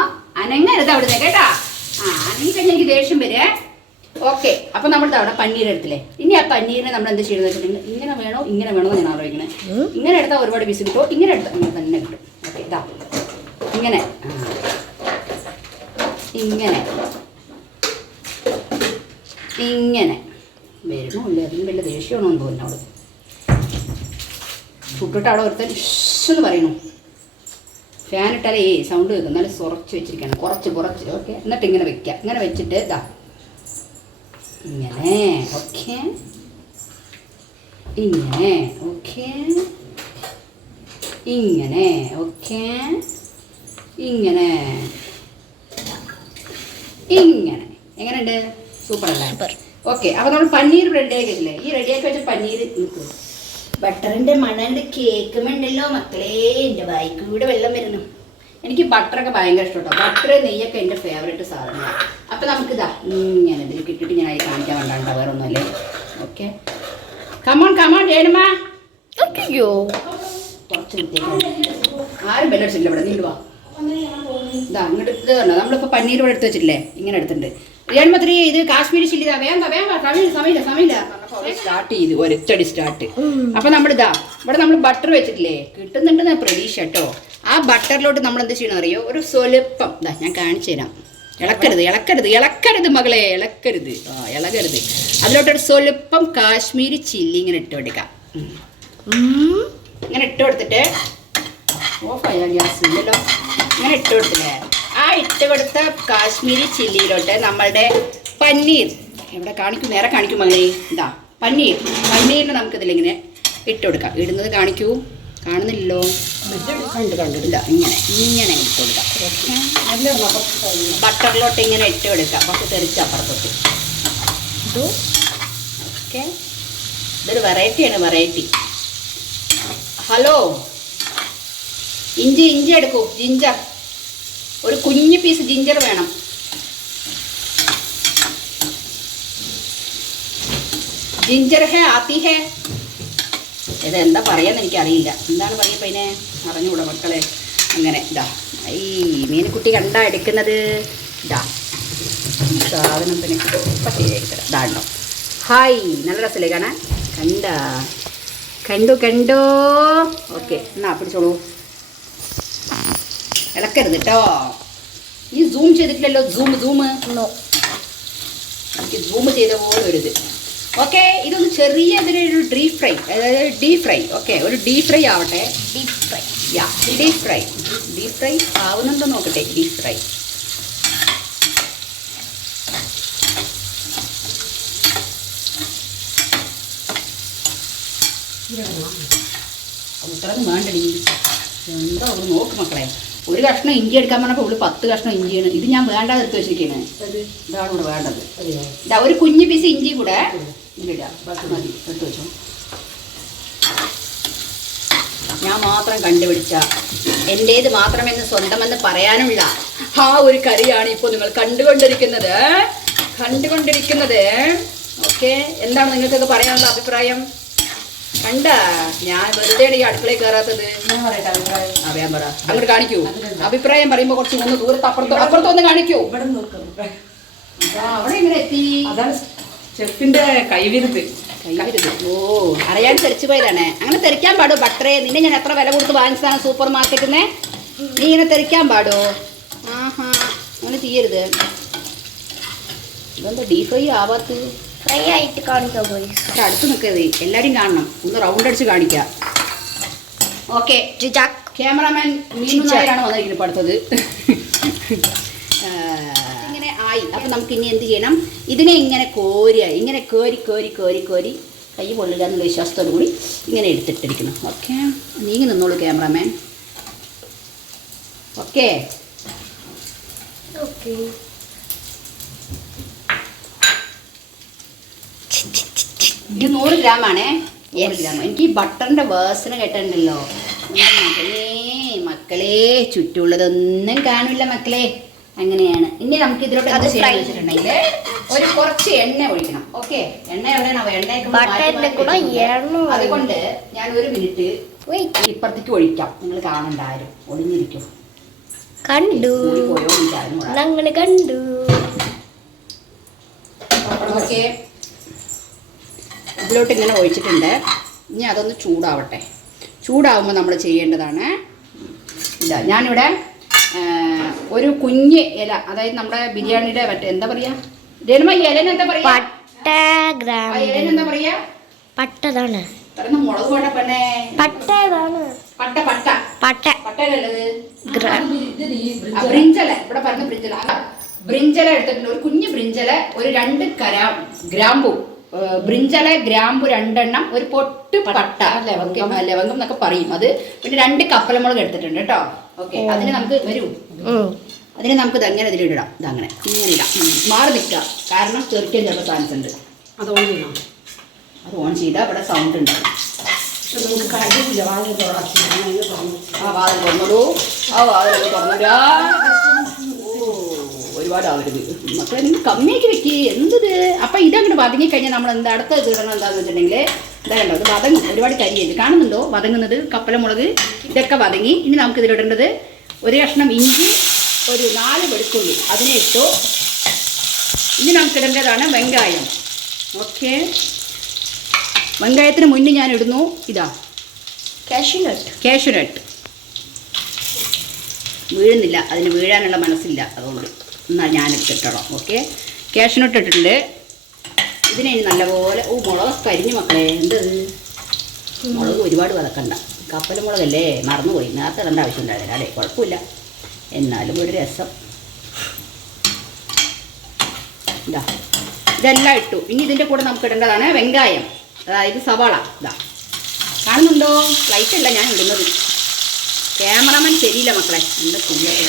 അനങ്ങരുത് അവിടുന്ന് കേട്ടാ. അനങ്ങി കഴിഞ്ഞാൽ എനിക്ക് ദേഷ്യം വരെ. ഓക്കെ, അപ്പം നമ്മളിത് അവിടെ പനീർ എടുത്തില്ലേ. ഇനി ആ പനീറിനെ നമ്മൾ എന്ത് ചെയ്യുന്നത് വെച്ചിട്ടുണ്ടെങ്കിൽ ഇങ്ങനെ വേണോ ഇങ്ങനെ വേണോ ഞാൻ ആലോചിക്കണേ. ഇങ്ങനെ എടുത്താൽ ഒരുപാട് പീസ് കിട്ടുമോ? ഇങ്ങനെ എടുത്താൽ ഇങ്ങനെ തന്നെ കിട്ടും. ഓക്കെ, ഇതാ ഇങ്ങനെ ഇങ്ങനെ ഇങ്ങനെ വരുന്നില്ല. അതിന് വലിയ ദേഷ്യമാണോ എന്ന് തോന്നുന്നു. അവിടെ ചുട്ടിട്ട് അവിടെ ഒരുത്തൻ ഇഷ്ന്ന് പറയണു. ഫാൻ ഇട്ടാലേ സൗണ്ട് കേൾക്കും. എന്നാലും കുറച്ച് വെച്ചിരിക്കണം, കുറച്ച്. ഓക്കെ, എന്നിട്ട് ഇങ്ങനെ വെക്കുക. ഇങ്ങനെ വെച്ചിട്ട് ഇതാ ഇങ്ങനെ. ഓക്കെ, ഇങ്ങനെ. ഓക്കെ, ഇങ്ങനെ. ഓക്കെ, ഇങ്ങനെ ഇങ്ങനെ. എങ്ങനെയുണ്ട്? സൂപ്പർ അല്ലേ? ഓക്കെ, അപ്പോൾ നമ്മൾ പനീർ റെഡിയാക്കി വെച്ചില്ലേ. ഈ റെഡിയാക്കി വെച്ച പനീർ ബട്ടറിൻ്റെ മണണ്ട് കേൾക്കുമ്പോണ്ടല്ലോ മക്കളെ, എൻ്റെ വായിക്കൂടെ വെള്ളം വരുന്നു. എനിക്ക് ബട്ടറൊക്കെ ഭയങ്കര ഇഷ്ടം കേട്ടോ. ബട്ടർ നെയ്യൊക്കെ എൻ്റെ ഫേവറേറ്റ് സാധനമാണ്. അപ്പം നമുക്കിതാ ഇങ്ങനെ ഇതിൽ കിട്ടിയിട്ട് ഞാൻ അതിൽ കാണിക്കാൻ വേണ്ടാണ്ട, വേറെ ഒന്നുമല്ലേ. Okay, come on രേണുമ. കുറച്ച് ആരും ബെല്ലടിച്ചില്ല ഇവിടെ. നീ വാ. ഇതാ ഇങ്ങോട്ട് ഇത് കണ്ടോ, നമ്മളിപ്പോൾ പനീർ ഇവിടെ എടുത്ത് വെച്ചിട്ടില്ലേ, ഇങ്ങനെ എടുത്തിട്ടുണ്ട്. രേണുമത്രി ഇത് കാശ്മീരി ചില്ലി. ഇതാ വേണ്ട സമയമില്ല സ്റ്റാർട്ട് ചെയ്തു, ഒരച്ചടി സ്റ്റാർട്ട്. അപ്പം നമ്മളിതാ ഇവിടെ നമ്മൾ ബട്ടർ വെച്ചിട്ടില്ലേ, കിട്ടുന്നുണ്ടെന്ന് പ്രതീക്ഷ കേട്ടോ. ആ ബട്ടറിലോട്ട് നമ്മൾ എന്ത് ചെയ്യണം അറിയോ? ഒരു സ്വല്പം ഇതാ ഞാൻ കാണിച്ചു തരാം. ഇളക്കരുത് മകളെ, ഇളക്കരുത്. അതിലോട്ടൊരു സ്വല്പം കാശ്മീരി ചില്ലി ഇങ്ങനെ ഇട്ട് കൊടുക്കാം. ഇങ്ങനെ ഇട്ട് കൊടുത്തിട്ട് ഓഫായ ഗ്യാസ് ഇല്ലല്ലോ. ഇങ്ങനെ ഇട്ട് കൊടുത്തില്ലേ, ആ ഇട്ട് കൊടുത്ത കാശ്മീരി ചില്ലിയിലോട്ട് നമ്മളുടെ പനീർ ഇവിടെ കാണിക്കും, നേരെ കാണിക്കും മകളെ. ഇതാ പനീറിന് നമുക്കിതിലിങ്ങനെ ഇട്ട് കൊടുക്കാം. ഇടുന്നത് കാണിക്കൂ. കാണുന്നില്ലല്ലോ. കണ്ടു കണ്ടു. ഇല്ല, ഇങ്ങനെ ഇങ്ങനെ ഇട്ട് കൊടുക്കാം. ബട്ടറിലോട്ട് ഇങ്ങനെ ഇട്ട് കൊടുക്കാം. കുറച്ച് തെറിച്ച് അപ്പുറത്തോട്ട്. ഓക്കെ, ഇതൊരു വെറൈറ്റിയാണ്, വെറൈറ്റി. ഹലോ, ഇഞ്ചി എടുക്കൂ. ജിഞ്ചർ, ഒരു കുഞ്ഞു പീസ് ജിഞ്ചർ വേണം. ജിഞ്ചർ ഹേ ആത്തി ഹേ. ഇത് എന്താ പറയാന്ന് എനിക്കറിയില്ല. എന്താണ് പറയുമ്പോൾ അതിനെ അറിഞ്ഞുകൂടാ മക്കളെ. അങ്ങനെ ഇതാ ഈ മീനുകുട്ടി കണ്ടാ എടുക്കുന്നത്. ഇതാ സാധനം പിന്നെ ഇപ്പം ശരിയായിത്തരാം. ഇതാണ്ടോ. ഹായ്, നല്ല രസമല്ലേ കാണാൻ? കണ്ടു. ഓക്കെ, എന്നാ പിടിച്ചോളൂ. ഇളക്കരുത് കേട്ടോ. ഈ സൂം ചെയ്തിട്ടില്ലല്ലോ. സൂം എനിക്ക് സൂം ചെയ്ത പോലെ ഒരു ഇത്. ഓക്കെ, ഇതൊന്ന് ചെറിയ ഇതിനൊരു ഡീപ് ഫ്രൈ. ഓക്കെ, ഒരു ഡീപ് ഫ്രൈ ആവട്ടെ. ഡീപ് ഫ്രൈ ആവുന്നുണ്ടോ നോക്കട്ടെ. ഡീപ് ഫ്രൈ അത്രയൊന്നും വേണ്ടടി. എന്താ അവള് നോക്ക് മക്കളെ. ഒരു കഷ്ണം ഇഞ്ചി എടുക്കാൻ പറഞ്ഞപ്പോൾ ഉള്ളു 10 കഷ്ണം ഇഞ്ചിയാണ്. ഇത് ഞാൻ വേണ്ടാതെ എടുത്ത് വെച്ചിരിക്കുകയാണ്. ഇതാണ് ഇവിടെ വേണ്ടത്. ഇതാ ഒരു കുഞ്ഞു പീസ് ഇഞ്ചി കൂടെ ഇതിലിടാം. മതി, എടുത്ത് വെച്ചോ. ഞാൻ മാത്രം കണ്ടുപിടിച്ച, എൻ്റേത് മാത്രമെന്ന് സ്വന്തമെന്ന് പറയാനുള്ള ആ ഒരു കറിയാണ് ഇപ്പോൾ നിങ്ങൾ കണ്ടുകൊണ്ടിരിക്കുന്നത്. ഓക്കെ, എന്താണ് നിങ്ങൾക്കൊക്കെ പറയാനുള്ള അഭിപ്രായം? കണ്ട, ഞാൻ വെറുതെ ഈ അടുക്കളയിൽ കയറാത്തത്. അറിയാൻ പറ, അങ്ങോട്ട് കാണിക്കൂ. അഭിപ്രായം പറയുമ്പോ കുറച്ച് ഒന്ന് ദൂരത്ത് അപ്പുറത്തൊന്ന് കാണിക്കൂ. അവിടെ എങ്ങനെ എത്തി? അതാണ് ഷെഫിന്റെ കൈവിരുത്. ഓ, അറിയാൻ തെറിച്ചു പോയതാണ്. അങ്ങനെ തെറിക്കാൻ പാടോ ബട്ടറേ? നിന്നെ ഞാൻ എത്ര വില കൊടുത്ത് വാങ്ങിച്ചതാണ് സൂപ്പർ മാർക്കറ്റിന്ന്. നീ ഇങ്ങനെ തെറിക്കാൻ പാടോ? ആഹാ, അങ്ങനെ ചെയ്യരുത്. ഇതെന്താ ഡീപ് ഫ്രൈ ആവാത്ത? ഫ്രൈ ആയിട്ട് കാണിക്കാം. അടുത്ത് നിൽക്കരുത്, എല്ലാവരും കാണണം. ഒന്ന് റൗണ്ട് അടിച്ച് കാണിക്കാം. ഓക്കെ, ക്യാമറാമാൻ മീനു നായരാണ് വന്നിരിക്കുന്നത് ഇപ്പോൾ അടുത്തത്. ഇങ്ങനെ ആയി. അപ്പം നമുക്ക് ഇനി എന്ത് ചെയ്യണം? ഇതിനെ ഇങ്ങനെ ഇങ്ങനെ കോരി കൈ പൊള്ളില്ല എന്നുള്ള വിശ്വാസത്തോടു കൂടി ഇങ്ങനെ എടുത്തിട്ടിരിക്കണം. ഓക്കെ, നീങ്ങി നിന്നോളൂ ക്യാമറാമാൻ. ഓക്കെ, ഇത് 100 ഗ്രാമാണേ. 100 ഗ്രാം. എനിക്ക് ഈ ബട്ടറിന്റെ വേഴ്സന് കേട്ടിട്ടുണ്ടല്ലോ. മക്കളെ ചുറ്റുള്ളതൊന്നും കാണില്ല മക്കളെ. അങ്ങനെയാണ്. ഇനി നമുക്ക് ഇതിലോട്ട് വെച്ചിട്ടുണ്ടെങ്കിൽ ഒരു കുറച്ച് എണ്ണ ഒഴിക്കണം. ഓക്കെ, എണ്ണ എവിടെയാണ്? അതുകൊണ്ട് ഞാൻ 1 മിനിറ്റ് ഇപ്പുറത്തേക്ക് ഒഴിക്കാം. നിങ്ങൾ കാണണ്ട, ആരും ഒളിഞ്ഞിരിക്കും. കണ്ടു. ഓക്കെ, ഇതിലോട്ട് ഇങ്ങനെ ഒഴിച്ചിട്ടുണ്ട്. ഇനി അതൊന്ന് ചൂടാവട്ടെ. ചൂടാവുമ്പോൾ നമ്മൾ ചെയ്യേണ്ടതാണ് ഇതാ. ഞാനിവിടെ ഒരു കുഞ്ഞ് ഇല, അതായത് നമ്മുടെ ബിരിയാണിയുടെ മറ്റേ എന്താ പറയാ രേണുമ, ഈ ഇലനെന്താ പറയാ? ഇലനെന്താ പറയാ? പട്ടതാണ്. മുളക് വേണ്ട പെണ്ണേ. പട്ടതാണ്. പട്ടയല്ലത്. ബ്രിഞ്ചല, ഇവിടെ പറഞ്ഞ ബ്രിഞ്ചല എടുത്തിട്ടുണ്ട്. ഒരു കുഞ്ഞ് ബ്രിഞ്ചല, ഒരു 2 ഗ്രാമ്പു. ബ്രിഞ്ചല, ഗ്രാമ്പു 2 എണ്ണം, ഒരു പൊട്ട് പട്ട, ലവംഗം എന്നൊക്കെ പറയും അത്. പിന്നെ 2 കപ്പലമുളക് എടുത്തിട്ടുണ്ട് കേട്ടോ. ഓക്കെ, അതിന് നമുക്ക് ഇതെങ്ങനെ ഇതിലിടാം. ഇതങ്ങനെ ഇങ്ങനെ ഇടാം. മാറി നിൽക്കുക, കാരണം ചെറുക്കാൻ ചിലപ്പോൾ ചാൻസ് ഉണ്ട്. അത് ഓൺ ചെയ്താൽ ഇവിടെ സൗണ്ട് ഉണ്ടാവും. വാതിൽ തുറന്നോളൂ. തുറന്നുരാ. ഒരുപാട് ആവരുത് മക്കളെ, നിങ്ങൾ കമ്മിയാക്കി വെക്കി. എന്തത്? അപ്പം ഇതങ്ങോട്ട് വതങ്ങി കഴിഞ്ഞാൽ നമ്മൾ അടുത്ത ഇടണം എന്താണെന്ന് വെച്ചിട്ടുണ്ടെങ്കിൽ ഇതാകണ്ടോ, ഇത് വതങ്ങും. ഒരുപാട് കരിയല്ലേ കാണുന്നുണ്ടോ? വതങ്ങുന്നത് കപ്പലമുളക് ഇതൊക്കെ വതങ്ങി. ഇനി നമുക്ക് ഇതിലിടേണ്ടത് 1 കഷ്ണം ഇഞ്ചി, ഒരു 4 വെളുത്തുള്ളി, അതിനെ ഇട്ടു. ഇനി നമുക്കിടേണ്ടതാണ് വെങ്കായം. ഓക്കെ, വെങ്കായത്തിന് മുന്നേ ഞാൻ ഇടുന്നു ഇതാ കാഷ്യൂനട്ട്. വീഴുന്നില്ല, അതിന് വീഴാനുള്ള മനസ്സില്ല, അതുകൊണ്ട് എന്നാൽ ഞാൻ ഇട്ടിട്ടോളാം. ഓക്കെ, കാഷ്യൂനട്ട് ഇട്ടിട്ടുണ്ട്. ഇതിനെ ഇനി നല്ലപോലെ മുളക് കരിഞ്ഞു മക്കളെ. എന്തത്? മുളക് ഒരുപാട് വതക്കണ്ട. കപ്പൽ മുളകല്ലേ, മറന്നുപോയി. നേരത്തെ ഇടേണ്ട ആവശ്യം ഉണ്ടായിരുന്നില്ല അല്ലേ? കുഴപ്പമില്ല, എന്നാലും ഒരു രസം. ഇതെല്ലാം ഇട്ടു. ഇനി ഇതിൻ്റെ കൂടെ നമുക്ക് ഇടേണ്ടതാണ് വെങ്കായം, അതായത് സവാള. ഇതാ കാണുന്നുണ്ടോ? ലൈറ്റല്ല ഞാൻ ഇടുന്നത്. ക്യാമറമാൻ ശരിയില്ല മക്കളെ. എന്താ ചെയ്യട്ടെ?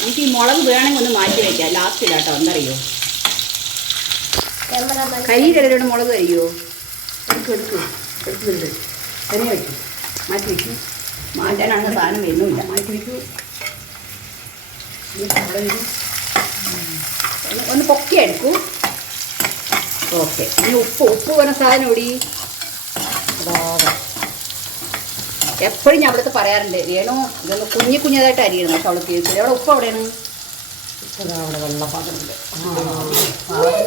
നമുക്ക് ഈ മുളക് വേണമെങ്കിൽ ഒന്ന് മാറ്റി വയ്ക്കാം. ലാസ്റ്റ് ഇടാം കേട്ടോ. എന്തറിയോ, കയ്യിലിടലോട് മുളക് കഴിയോ? എടുക്കുന്നുണ്ട് തന്നെ വയ്ക്കും. മാറ്റി വയ്ക്കും. മാറ്റാനാണ് സാധനം വരുന്നില്ല. മാറ്റി വയ്ക്കൂ. ഒന്ന് പൊക്കി എടുക്കൂ. ഓക്കെ. ഇനി ഉപ്പ് പറഞ്ഞ സാധനം ഓടി എപ്പോഴും ഞാൻ അവിടുത്തെ പറയാറുണ്ട്, വേണോ ഇതൊന്ന് കുഞ്ഞതായിട്ട് അരിയണം. പക്ഷെ അവൾ കേൾക്കില്ല. അവിടെ ഉപ്പ് എവിടെയാണ്? അവിടെ വെള്ളപ്പാത്രമുണ്ട്.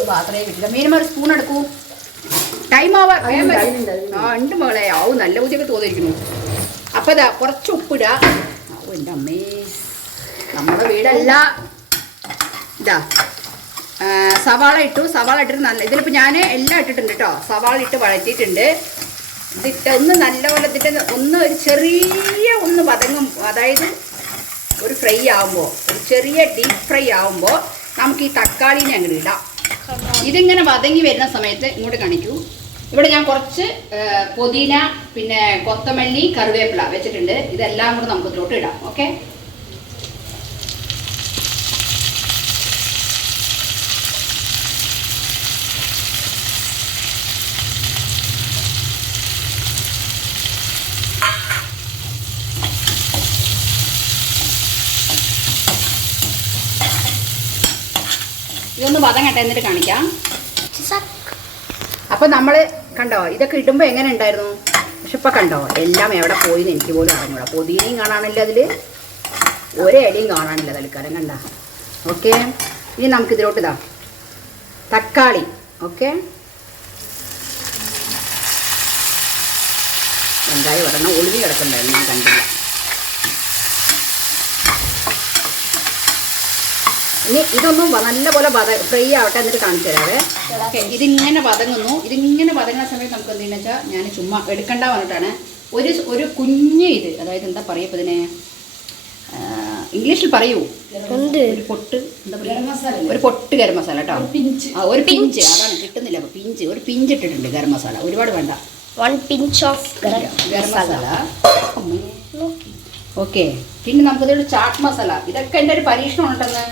പാത്രമേ കിട്ടില്ല. മീനമാർ സ്പൂൺ എടുക്കൂ. Time over. ഉണ്ട് മകളെ. ആവും നല്ല ബുദ്ധിയൊക്കെ തോന്നിയിരിക്കുന്നു. അപ്പം ഇതാ കുറച്ച് ഉപ്പിടുക. ഓ എൻ്റെ അമ്മേ, നമ്മുടെ വീടല്ല. ഇതാ സവാള ഇട്ടു. സവാള ഇട്ടിട്ട് നല്ല ഇതിലിപ്പോൾ ഞാൻ എല്ലാം ഇട്ടിട്ടുണ്ട് കേട്ടോ. സവാള ഇട്ട് വഴറ്റിയിട്ടുണ്ട്. ഇതിട്ട് ഒന്ന് നല്ലപോലെ ഇതിട്ട് ഒന്ന് ഒരു ചെറിയ ഒന്ന് വതങ്ങും, അതായത് ഒരു ഫ്രൈ ആകുമ്പോൾ, ഒരു ചെറിയ ഡീപ്പ് ഫ്രൈ ആകുമ്പോൾ നമുക്ക് ഈ തക്കാളിനെ അങ്ങോട്ട് ഇടാം. ഇതിങ്ങനെ വതങ്ങി വരുന്ന സമയത്ത് ഇങ്ങോട്ട് കാണിക്കൂ. ഇവിടെ ഞാൻ കുറച്ച് പുതിന, പിന്നെ കൊത്തമല്ലി, കറിവേപ്പില വെച്ചിട്ടുണ്ട്. ഇതെല്ലാം കൂടെ നമുക്ക് ഇതിലോട്ട് ഇടാം. ഓക്കെ. ഇതൊന്ന് വതങ്ങട്ടെ, എന്നിട്ട് കാണിക്കാം. അപ്പോൾ നമ്മൾ കണ്ടോ, ഇതൊക്കെ ഇടുമ്പോൾ എങ്ങനെ ഉണ്ടായിരുന്നു? പക്ഷെ ഇപ്പം കണ്ടോ, എല്ലാം എവിടെ പോയിന്ന് എനിക്ക് പോലും അറിഞ്ഞൂടാ. പൊതിനയും കാണാനില്ല, അതിൽ ഒരേടിയും കാണാനില്ല തൽക്കാലം. കണ്ട. ഓക്കെ. ഇനി നമുക്കിതിലോട്ട് ഇതാ തക്കാളി. ഓക്കെ. എന്തായാലും ഒരെണ്ണം ഒളിഞ്ഞ് കിടക്കണ്ടായിരുന്നു, ഞാൻ കണ്ടില്ല. ഇനി ഇതൊന്നും നല്ലപോലെ ഫ്രൈ ആവട്ടെ, എന്നിട്ട് കാണിച്ചു തരാവേ. ഓക്കെ. ഇതിങ്ങനെ വതങ്ങുന്നു. ഇതിങ്ങനെ വതങ്ങുന്ന സമയത്ത് നമുക്ക് എന്തെന്ന് വെച്ചാൽ, ഞാൻ ചുമ്മാ എടുക്കണ്ട പറഞ്ഞിട്ടാണ് ഒരു കുഞ്ഞ് ഇത്, അതായത് എന്താ പറയുക ഇപ്പം ഇതിനെ, ഇംഗ്ലീഷിൽ പറയൂ, ഒരു പൊട്ട്, എന്താ പറയുക, ഒരു പൊട്ട് ഗരം മസാല കേട്ടോ. ഒരു പിഞ്ച്, അതാണ് കിട്ടുന്നില്ല. അപ്പോൾ പിഞ്ച്, ഒരു പിഞ്ച് ഇട്ടിട്ടുണ്ട് ഗരം മസാല. ഒരുപാട് വേണ്ട. 1 pinch of garam masala. Okay. പിന്നെ നമുക്കിതൊരു ചാട്ട് മസാല. ഇതൊക്കെ എൻ്റെ ഒരു പരീക്ഷണം ഉണ്ടെന്ന്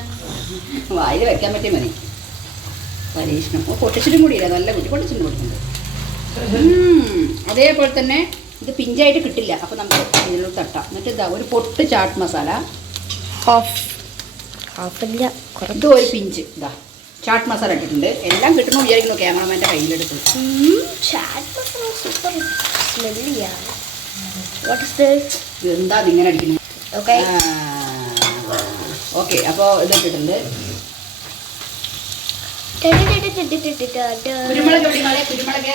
വായിൽ വെക്കാൻ പറ്റിയ മതി. പരീക്ഷണം. പൊട്ടിച്ചിട്ടും കൂടിയില്ല, നല്ല കുട്ടി പൊട്ടിച്ചിട്ടും കൊടുക്കുന്നുണ്ട്. അതേപോലെ തന്നെ ഇത് പിഞ്ചായിട്ട് കിട്ടില്ല, അപ്പോൾ നമുക്ക് ഇതിലോട്ട് തട്ടാം. എന്നിട്ട് ഇതാ ഒരു പൊട്ട് ചാട്ട് മസാല, ഇത് ഒരു പിഞ്ച് ഇതാ ചാട്ട് മസാല ഇട്ടിട്ടുണ്ട്. എല്ലാം കിട്ടണമെന്ന് വിചാരിക്കുന്നു ക്യാമറമാൻ്റെ കയ്യിലെടുത്ത്. എന്താ ഇങ്ങനെ അടിക്കുന്നു? ഓക്കെ. അപ്പോൾ ഇത് ഇട്ടിട്ടുണ്ട്. കുരുമുളക് പൊടി, കുരുമുളക്.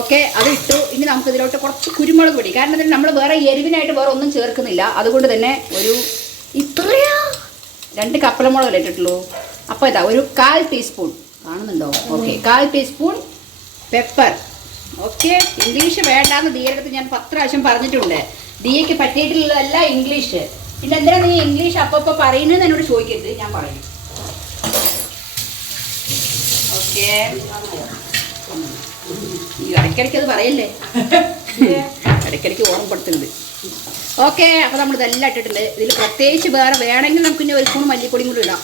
ഓക്കെ, അത് ഇട്ടു. ഇനി നമുക്ക് ഇതിലോട്ട് കുറച്ച് കുരുമുളക് പൊടി. കാരണം ഇതിൽ നമ്മൾ വേറെ എരിവിനായിട്ട് വേറെ ഒന്നും ചേർക്കുന്നില്ല. അതുകൊണ്ട് തന്നെ ഒരു 2 കപ്പലമുളക് ഇട്ടിട്ടുള്ളൂ. അപ്പോൾ ഇതാ ഒരു 1/4 ടീസ്പൂൺ കാണുന്നുണ്ടോ? Okay, 1/4 teaspoon pepper. Okay. English വേണ്ടാന്ന് ദിയയുടെ അടുത്ത് ഞാൻ 10 പ്രാവശ്യം പറഞ്ഞിട്ടുണ്ട്. ദിയയ്ക്ക് പറ്റിയിട്ടുള്ളതല്ല ഇംഗ്ലീഷ്. പിന്നെ എന്തിനാ നീ ഇംഗ്ലീഷ് അപ്പോൾ പറയുന്നതെന്ന് എന്നോട് ചോദിക്കരുത്, ഞാൻ പറയും. ഓക്കെ. ഈ ഇടയ്ക്കിടയ്ക്ക് അത് പറയല്ലേ, ഇടയ്ക്കിടയ്ക്ക് ഓർമ്മപ്പെടുത്തുന്നുണ്ട്. ഓക്കെ. അപ്പോൾ നമ്മൾ ഇതെല്ലാം ഇട്ടിട്ടുണ്ട്. ഇതിൽ പ്രത്യേകിച്ച് വേറെ വേണമെങ്കിൽ നമുക്ക് ഇനി 1 സ്പൂൺ മല്ലിപ്പൊടിയും കൂടി ഇടാം.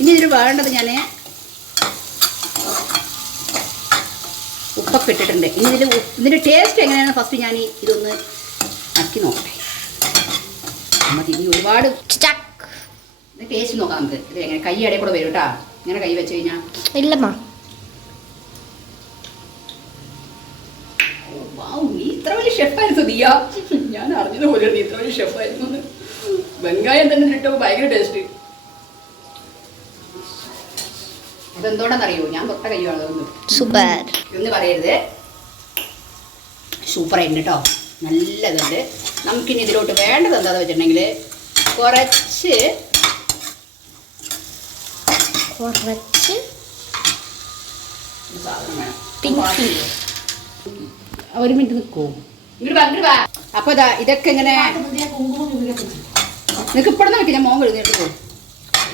ഇനി ഇതിൽ വേണ്ടത് ഞാൻ ഉപ്പൊക്കെ ഇട്ടിട്ടുണ്ട്. ഇനി ഇതിൻ്റെ ടേസ്റ്റ് എങ്ങനെയാണ് ഫസ്റ്റ് ഞാൻ ഇതൊന്ന് ആക്കി നോക്കട്ടെ. മതി. ഇനി ഒരുപാട് ടേസ്റ്റ് നോക്കാം നമുക്ക്. ഇത് എങ്ങനെ കൈ ഇടയിൽ കൂടെ വരും കേട്ടോ. ഇങ്ങനെ കൈ വെച്ച് കഴിഞ്ഞാൽ ഇല്ലമ്മ. നീ ഇത്ര വലിയ ഷെഫായിരുന്നു ദിയ. ഞാൻ അറിഞ്ഞതുപോലെ നീ ഇത്ര വലിയ ഷെഫായിരുന്നു. വെങ്കായം തന്നെ ഇട്ടോ, ഭയങ്കര ടേസ്റ്റ്. ഇതെന്തോടെന്നറിയോ, ഞാൻ തൊട്ട കയ്യാണ് സൂപ്പർ എന്ന് പറയരുത്. സൂപ്പറായിട്ടുണ്ട് കേട്ടോ, നല്ലതുണ്ട്. നമുക്കിനി ഇതിലോട്ട് വേണ്ടത് എന്താണെന്ന് വെച്ചിട്ടുണ്ടെങ്കിൽ കുറച്ച് സാധനം വേണം. 1 മിനിറ്റ് നിൽക്കുമോ? ഇങ്ങോട്ട് വാ. അപ്പോൾ ഇതാ ഇതൊക്കെ ഇങ്ങനെ നിനക്ക് ഇപ്പോഴെന്ന് വെക്കാം. ഞാൻ മോൻ എഴുന്നേറ്റ് പോകും.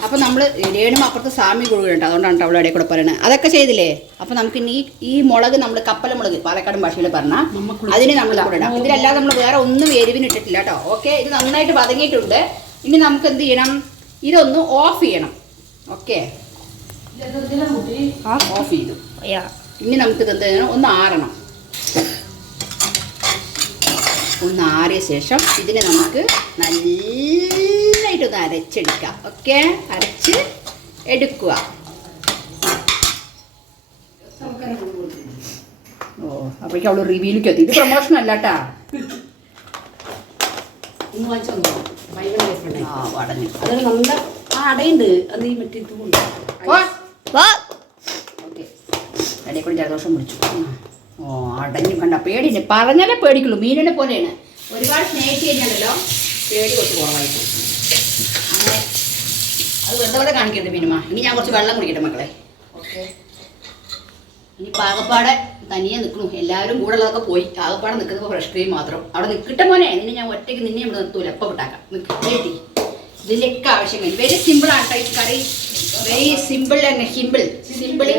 അപ്പോൾ നമ്മൾ രേണും അപ്പുറത്ത് സാമി കൊടുക്കുന്നുണ്ട്, അതുകൊണ്ടാണ് അവളുടെ ഇടയിൽ കൂടെ പറയുന്നത്. അതൊക്കെ ചെയ്തില്ലേ? അപ്പോൾ നമുക്ക് ഈ മുളക് നമ്മൾ കപ്പല മുളക് പാലക്കാടൻ ഭാഷയിൽ പറഞ്ഞാൽ അതിന് നമ്മൾ ഇടാം. ഇതിലല്ലാതെ നമ്മൾ വേറെ ഒന്നും എരിവിന് ഇട്ടിട്ടില്ല കേട്ടോ. ഓക്കെ, ഇത് നന്നായിട്ട് വതങ്ങിയിട്ടുണ്ട്. ഇനി നമുക്ക് എന്ത് ചെയ്യണം? ഇതൊന്ന് ഓഫ് ചെയ്യണം. ഓക്കെ, ഓഫ് ചെയ്തു. ഇനി നമുക്കിത് എന്ത് ചെയ്യണം? ഒന്ന് ആറണം. ഒന്ന് ആറിയ ശേഷം ഇതിനെ നമുക്ക് നല്ലതായിട്ടൊന്ന് അരച്ചെടുക്കാം. ഓക്കെ, അരച്ച് എടുക്കുക. ഓ, അപ്പോഴേക്കും അവള് റിവ്യൂലേക്ക് എത്തി. ഇത് പ്രൊമോഷൻ അല്ല കേട്ടാ. അടഞ്ഞു. അതൊരു നല്ല അടയുണ്ട്. അത് ഈ മറ്റേ ഓക്കെ, ഇടയിൽ കൂടി ജലദോഷം പിടിച്ചു. ഓ, അടഞ്ഞു. കണ്ട പേടിയില്ല, പറഞ്ഞാലേ പേടിക്കുള്ളൂ. മീനിനെ പോലെയാണ്. ഒരുപാട് സ്നേഹിച്ച് കഴിഞ്ഞാലല്ലോ പേടി കുറച്ച് കുറവായിട്ട്. അങ്ങനെ അത് വെറുതെ കാണിക്കരുത് മീനുമാ. ഇനി ഞാൻ കുറച്ച് വെള്ളം കുടിക്കട്ടെ മക്കളെ. ഓക്കെ, ഇനി പാകപ്പാടെ തനിയെ നിൽക്കണു. എല്ലാവരും കൂടെ ഉള്ളതൊക്കെ പോയി. ആകപ്പാടെ നിൽക്കുന്നത് ഫ്രഷ് ക്രീം മാത്രം. അവിടെ നിൽക്കട്ടെ മോനെ. നിന്നെ ഞാൻ ഒറ്റയ്ക്ക് നിന്നെ ഇവിടെ നിർത്തൂല. എപ്പോൾ വിട്ടാക്കാം. നിൽക്കേട്ടി. ഇതിൻ്റെയൊക്കെ ആവശ്യങ്ങൾ വെരി സിമ്പിൾ ആട്ടോ ഈ കറി. വെരി സിമ്പിൾ തന്നെ. സിമ്പിളി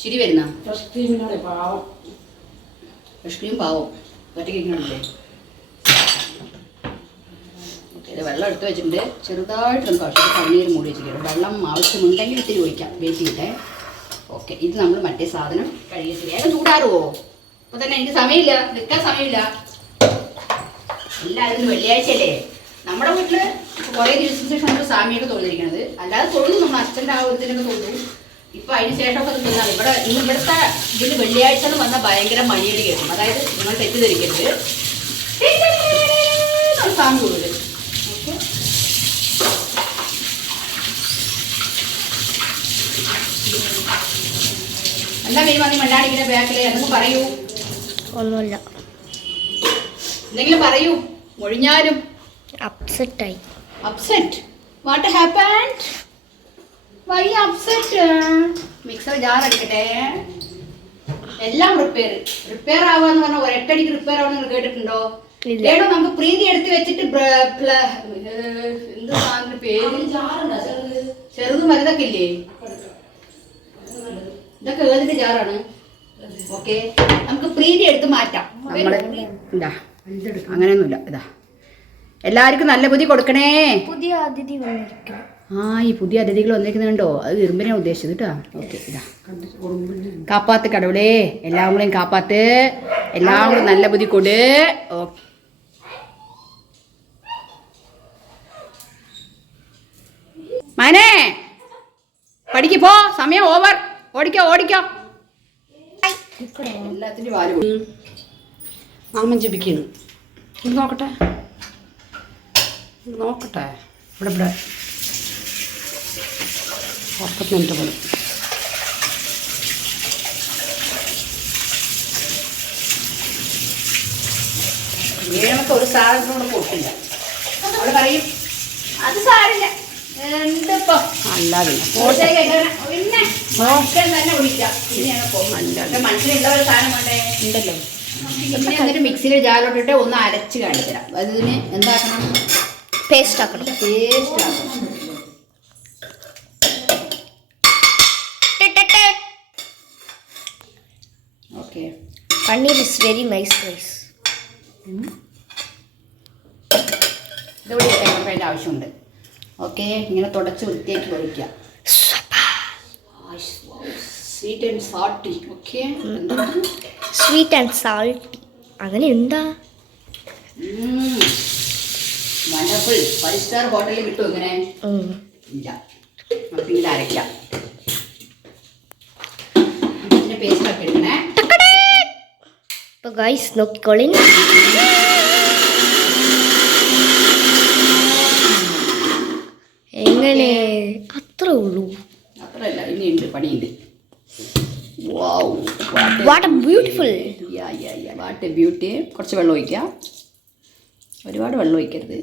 ശരി വരുന്ന ഫ്രഷ് ക്രീമിനാണ് പാവം. ഫ്രഷ് ക്രീം പാവം ഒറ്റയ്ക്കിരിക്കണല്ലേ. ഓക്കെ, വെള്ളം എടുത്ത് വെച്ചിട്ടുണ്ട്. ചെറുതായിട്ട് നമുക്ക് ആവശ്യം പനീർ മൂടി വെച്ചിട്ടുണ്ട്. വെള്ളം ആവശ്യമുണ്ടെങ്കിൽ ഇത്തിരി ഒഴിക്കാം. വെയിറ്റ് ചെയ്യട്ടെ. ഓക്കെ, ഇത് നമ്മൾ മറ്റേ സാധനം കഴിയിട്ട് വേഗം ചൂടാറുമോ? അപ്പോൾ തന്നെ എനിക്ക് സമയമില്ല, നിൽക്കാൻ സമയമില്ല. എല്ലാവരും വെള്ളിയാഴ്ച അല്ലേ നമ്മുടെ വീട്ടിൽ കുറേ ദിവസത്തിന് ശേഷം നമ്മൾ സാമിയൊക്കെ തൊഴുതിരിക്കണത്. അല്ലാതെ തൊഴുതു നമ്മൾ അച്ഛൻ്റെ ആ ഒരു ഇതിനൊക്കെ തൊഴുതു. ഇപ്പം അതിന് ശേഷമൊക്കെ തിന്നാണ് ഇവിടുത്തെ ഇതിൽ വെള്ളിയാഴ്ച എന്ന് പറഞ്ഞാൽ ഭയങ്കര മണിയടി കേൾക്കും. അതായത് നിങ്ങൾ തെറ്റിദ്ധരിക്കരുത്, സാമി തൊഴുത്. ഓക്കെ, എന്താ മീൻ മണ്ടാടിക്കുന്ന ബാക്കിൽ എന്തെങ്കിലും പറയൂ. ഒന്നുമില്ല, എന്തെങ്കിലും പറയൂ. മൊഴിഞ്ഞാലും അപ്സെറ്റായി. Upset? What happened? Why upset? Mixer jar അടിക്കട്ടെ. എല്ലാം റിപ്പയർ ആവാന്ന് പറഞ്ഞാൽ ഒരൊറ്റടിക്ക് റിപ്പയർ ആവുന്ന കേട്ടിട്ടുണ്ടോ? ഏടോ നമുക്ക് പ്രീതി എടുത്ത് വെച്ചിട്ട് എന്ത് സാധനം പേര് ചെറുതും വലുതൊക്കെ ഇല്ലേ? ഇതൊക്കെ ഏതിന്റെ ജാറാണ്? ഓക്കെ, നമുക്ക് പ്രീതി എടുത്ത് മാറ്റാം. നമ്മള് ഇതാ അങ്ങനെയൊന്നുമില്ല. ഇതാ എല്ലാവർക്കും നല്ല ബുദ്ധി കൊടുക്കണേ. പുതിയ അതിഥി വന്നിരിക്കുന്നു. ഈ പുതിയ അതിഥികൾ വന്നിരിക്കുന്നുണ്ടോ? അത് ഇരുമ്പിനെയാണ് ഉദ്ദേശിച്ചത് കേട്ടോ. ഓക്കെ, ഇതാ കാപ്പാത്ത് കടവുളേ, എല്ലാം കൂടെയും കാപ്പാത്ത്, എല്ലാം കൂടെ നല്ല ബുദ്ധി കൊട്. ഓക്കെ, മനെ പഠിക്ക് പോ, സമയം ഓവർ. ഓടിക്കോ. എല്ലാത്തിൻ്റെ വാല് മാമൻ ജപിക്കുന്നു. നോക്കട്ടെ ഇവിടെ 40 മിനിറ്റ് പോലെ. ഏഴമത്തെ ഒരു സാധനത്തോട് പൊട്ടില്ല. അവള് പറയും അത് സാരില്ല. എന്തപ്പോ അല്ലാതെ തന്നെ വിളിക്കാം. മനസ്സിലുള്ള ഒരു സാധനം വേണ്ടേ ഉണ്ടല്ലോ. പിന്നെ എന്നിട്ട് മിക്സിയിൽ ജാലോട്ടിട്ട് ഒന്ന് അരച്ച് കാണിച്ചു തരാം. അതിന് എന്താക്കണം? പേസ്റ്റ് ആക്കണം. Okay, paneer is very nice. ഇതുകൂടി അതിൻ്റെ ആവശ്യമുണ്ട്. ഓക്കെ, ഇങ്ങനെ തുടച്ച് വൃത്തിയാക്കി ഒഴിക്കുക. Sweet and salty. Okay, sweet and salty. അങ്ങനെ എന്താ? വണ്ടർഫുൾ. 5 സ്റ്റാർ ഹോട്ടലിൽ കിട്ടും ഇങ്ങനെ? ഇല്ല. നമുക്ക് ഇങ്ങനെ അരയ്ക്കാം. ഇതിൻ്റെ പേസ്റ്റ് ഒക്കെ എടുക്കണേ. ഇപ്പൊ ഗൈസ് നോക്കിക്കോളിൻ. എങ്ങനെ? അത്രേ ഉള്ളൂ? അത്രയല്ല, ഇനിയുണ്ട്, പണിയുണ്ട്. What A beautiful. What A beauty. കുറച്ച് വെള്ളം ഒഴിക്കാം. ഒരുപാട് വെള്ളം ഒഴിക്കരുത്.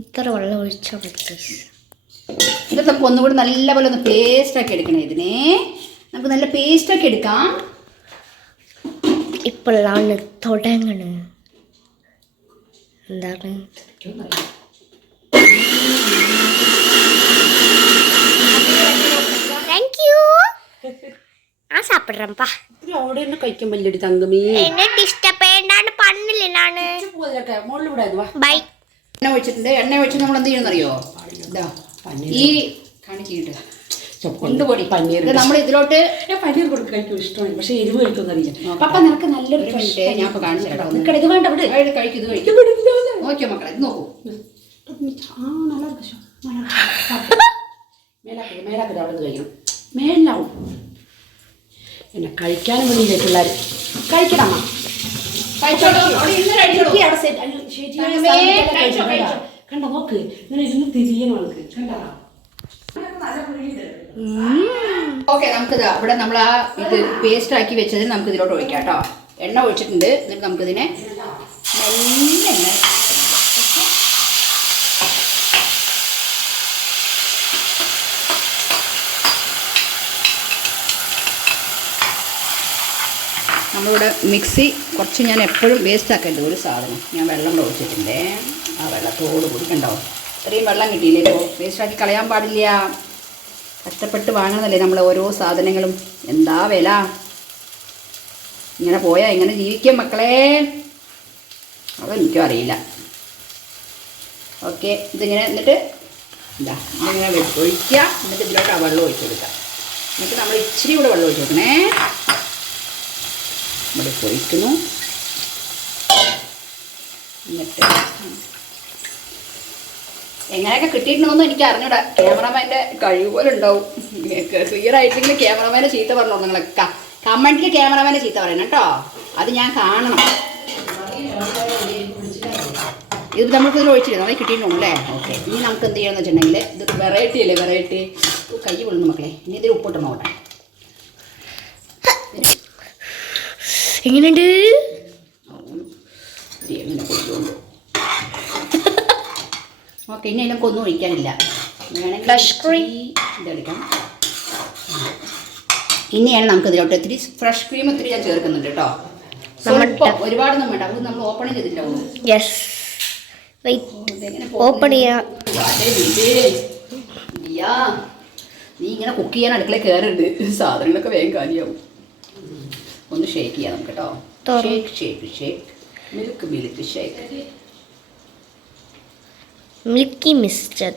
ഇത്ര വെള്ളം ഒഴിച്ചാൽ മതി. എന്നിട്ട് നമുക്ക് ഒന്നുകൂടി നല്ലപോലെ ഒന്ന് പേസ്റ്റാക്കി എടുക്കണം. ഇതിനെ നമുക്ക് നല്ല പേസ്റ്റാക്കി എടുക്കാം. ഇപ്പോഴാണ് തുടങ്ങണ്. എന്താണ്? தேங்க்யூ நான் சாப்பிட்றேன்ப்பா. അവിടെ തന്നെ കഴിക്കാൻ പറ്റില്ലടി തങ്കമേ. എന്നെ ഡിസ്റ്റർബ് ചെയ്യണ്ടാണ് പണ്ണില്ല നാണ്. മുകളിൽ വിടാതെ വാ. ബൈ. എണ്ണ ഒഴിച്ചിട്ടുണ്ട്. എണ്ണ ഒഴിച്ച് നമ്മൾ എന്ത് ചെയ്യണമെന്നറിയോ? ഇതാ ഈ കാണിക്കിട്ട് കൊണ്ടുപോടി പനീർ നമ്മൾ ഇതിലോട്ട് പനീർ കൊടുത്ത് കഴിക്കും ഇഷ്ടമാണ്. പക്ഷെ എരിവ് കഴിക്കുമെന്നറിയില്ല. പപ്പ നിനക്ക് നല്ലൊരു ഞാൻ ഇപ്പൊ കാണിച്ചു തരാം. ഇത് വേണ്ട ഇവിടെ കഴിക്കും. ഇത് കഴിക്കും. നോക്കിയോ മക്കളെ, ഇത് നോക്കൂ. മേലാക്കത് അവിടെ കഴിക്കണം. മേലാവും എന്നെ കഴിക്കാനും വേണ്ടിയില്ലേ പിള്ളേർ. കഴിക്കണം കണ്ട നോക്ക് ഇങ്ങനെ ഇരുന്ന് തിരിയണം ആൾക്ക്. കണ്ടാ ഓക്കെ, നമുക്കിത് ഇവിടെ നമ്മൾ ആ ഇത് പേസ്റ്റ് ആക്കി വെച്ചതിന് നമുക്ക് ഇതിലോട്ട് ഒഴിക്കാം കേട്ടോ. എണ്ണ ഒഴിച്ചിട്ടുണ്ട്. എന്നിട്ട് നമുക്കിതിനെ മെല്ലെ നമ്മളിവിടെ മിക്സി കുറച്ച് ഞാൻ എപ്പോഴും വേസ്റ്റ് ആക്കരുത് ഒരു സാധനം. ഞാൻ വെള്ളം കൂടെ ഒഴിച്ചിട്ടുണ്ടേ. ആ വെള്ളത്തോട് കൂടി ഉണ്ടാവും. ഇത്രയും വെള്ളം കിട്ടിയില്ലേ, ഇപ്പോൾ വേസ്റ്റാക്കി കളയാൻ പാടില്ല. കഷ്ടപ്പെട്ട് വാങ്ങുന്നതല്ലേ നമ്മൾ ഓരോ സാധനങ്ങളും. എന്താ വില. ഇങ്ങനെ പോയാൽ എങ്ങനെ ജീവിക്കും മക്കളെ, അതെനിക്കും അറിയില്ല. ഓക്കെ, ഇതിങ്ങനെ എന്നിട്ട് എന്താ ഇതിങ്ങനെ ഒഴിക്കുക. എന്നിട്ട് ഇതിലോട്ട് ആ വെള്ളം ഒഴിച്ചു കൊടുക്കുക. എന്നിട്ട് നമ്മൾ ഇച്ചിരി കൂടെ വെള്ളം ഒഴിച്ചു കൊടുക്കണേ. ഇവിടെ ഒഴിക്കുന്നു. എന്നിട്ട് എങ്ങനെയൊക്കെ കിട്ടിയിട്ടുണ്ടോന്നും എനിക്ക് അറിഞ്ഞൂടാ. ക്യാമറമാൻ്റെ കഴിവ് പോലെ ഉണ്ടാവും. ക്ലിയർ ആയിട്ടെങ്കിൽ ക്യാമറമാനെ ചീത്ത പറഞ്ഞോ നിങ്ങളൊക്കെ. കമൻറ്റിൽ ക്യാമറമാനെ ചീത്ത പറയണം കേട്ടോ. അത് ഞാൻ കാണണം. ഇത് നമുക്ക് ഇതിൽ ഒഴിച്ചില്ല, നമ്മൾ കിട്ടിയിട്ടുണ്ടോ അല്ലേ? ഓക്കെ, ഇനി നമുക്ക് എന്ത് ചെയ്യണമെന്ന് വെച്ചിട്ടുണ്ടെങ്കിൽ ഇത് വെറൈറ്റി അല്ലേ, വെറൈറ്റി. കൈ കൊള്ളുന്നു മക്കളെ. ഇനി ഇതിൽ ഉപ്പിട്ട് നോക്കട്ടെ. എങ്ങനെയുണ്ട്? എങ്ങനെ കൊള്ളുള്ളൂ. ഓക്കെ, ഇനി അതിനൊക്കെ ഒന്നും ഒഴിക്കാനില്ല. വേണമെങ്കിൽ ഇതെടുക്കാം. ഇനിയാണ് നമുക്ക് ഇതിലോട്ട് ഇത്തിരി ഫ്രഷ് ക്രീം ഇത്തിരി ഞാൻ ചേർക്കുന്നുണ്ട് കേട്ടോ. ഒരുപാടൊന്നും വേണ്ട. അത് നമ്മൾ ഓപ്പൺ ചെയ്തിട്ടുണ്ടാവും. യെസ്, ഓപ്പൺ ചെയ്യാം. നീ ഇങ്ങനെ കുക്ക് ചെയ്യാൻ അടുക്കളയിൽ കയറുന്നുണ്ട്. സാധനങ്ങളൊക്കെ വേഗം കാലിയാവും. ഒന്ന് ഷേക്ക് ചെയ്യാം നമുക്ക് കേട്ടോ. Shake shake shake milk milk shake. Milky mister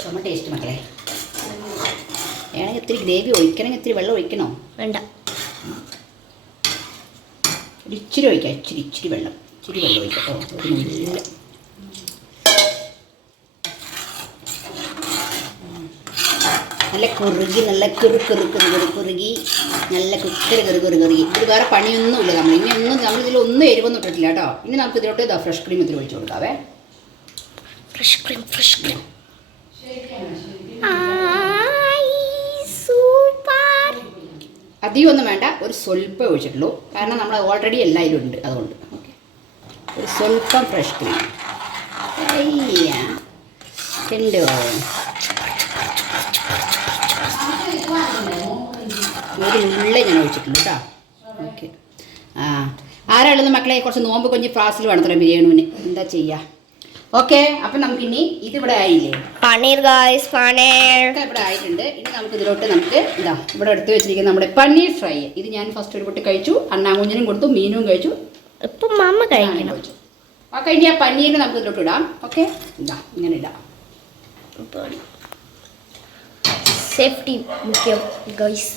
ചുമ ടേസ്റ്റ് മക്കളെ. വേണമെങ്കിൽ ഇത്തിരി ഗ്രേവി ഒഴിക്കണമെങ്കിൽ ഇത്തിരി വെള്ളം ഒഴിക്കണോ? വേണ്ട, ഇച്ചിരി ഒഴിക്കാം. ഇച്ചിരി വെള്ളം ഒഴിക്കാം കേട്ടോ. ഒരു മുല്ല നല്ല കുറുകി, നല്ല കുറുകി, നല്ല കുറുകി. ഇത് വേറെ പണിയൊന്നുമില്ല. നമ്മൾ ഇനി ഒന്നും നമ്മളിതിലൊന്നും എരിവൊന്നും ഇട്ടിട്ടില്ല കേട്ടോ. ഇനി നമുക്ക് ഇതിലോട്ട് ഇതാ ഫ്രഷ് ക്രീം ഇതിൽ ഒഴിച്ചു കൊടുക്കാവേ. Fresh cream super. അധികം ഒന്നും വേണ്ട, ഒരു സ്വല്പം ഒഴിച്ചിട്ടുള്ളൂ. കാരണം നമ്മൾ ഓൾറെഡി എല്ലാം ഇതിലുണ്ട്, അതുകൊണ്ട്. ഓക്കെ, ഒരു സ്വല്പം ഫ്രഷ് ക്രീം ഉണ്ടോ? ഒരു ഉള്ള ഞാൻ ഒഴിച്ചിട്ടുണ്ട് കേട്ടോ. ഓക്കെ, ആരാളുന്ന മക്കളെ കുറച്ച് നോമ്പ് കൊഞ്ച് ഫ്രാസിൽ വേണത്ര ബിരിയാണിന്. എന്താ ചെയ്യുക? ഓക്കെ, അപ്പം നമുക്കിനി ഇതിവിടെ ആയില്ലേ, പനീർ ഗായ്സ്, പനീർ ഇവിടെ ആയിട്ടുണ്ട്. ഇനി നമുക്ക് ഇതിലോട്ട് നമുക്ക് ഇതാ ഇവിടെ എടുത്ത് വെച്ചിരിക്കുന്ന നമ്മുടെ പനീർ ഫ്രൈ. ഇത് ഞാൻ ഫസ്റ്റ് ഒരു പൊട്ടി കഴിച്ചു. അണ്ണാമുഞ്ഞിനും കൊടുത്തു, മീനും കഴിച്ചു. ഇപ്പം മമ്മ കഴിക്കണം. ഓക്കെ, ഇനി ആ പനീറിന് നമുക്ക് ഇതിലോട്ട് ഇടാം. ഓക്കെ, ഇതാ ഇങ്ങനെ ഇടാം. സേഫ്റ്റി മുഖ്യം ഗൈസ്.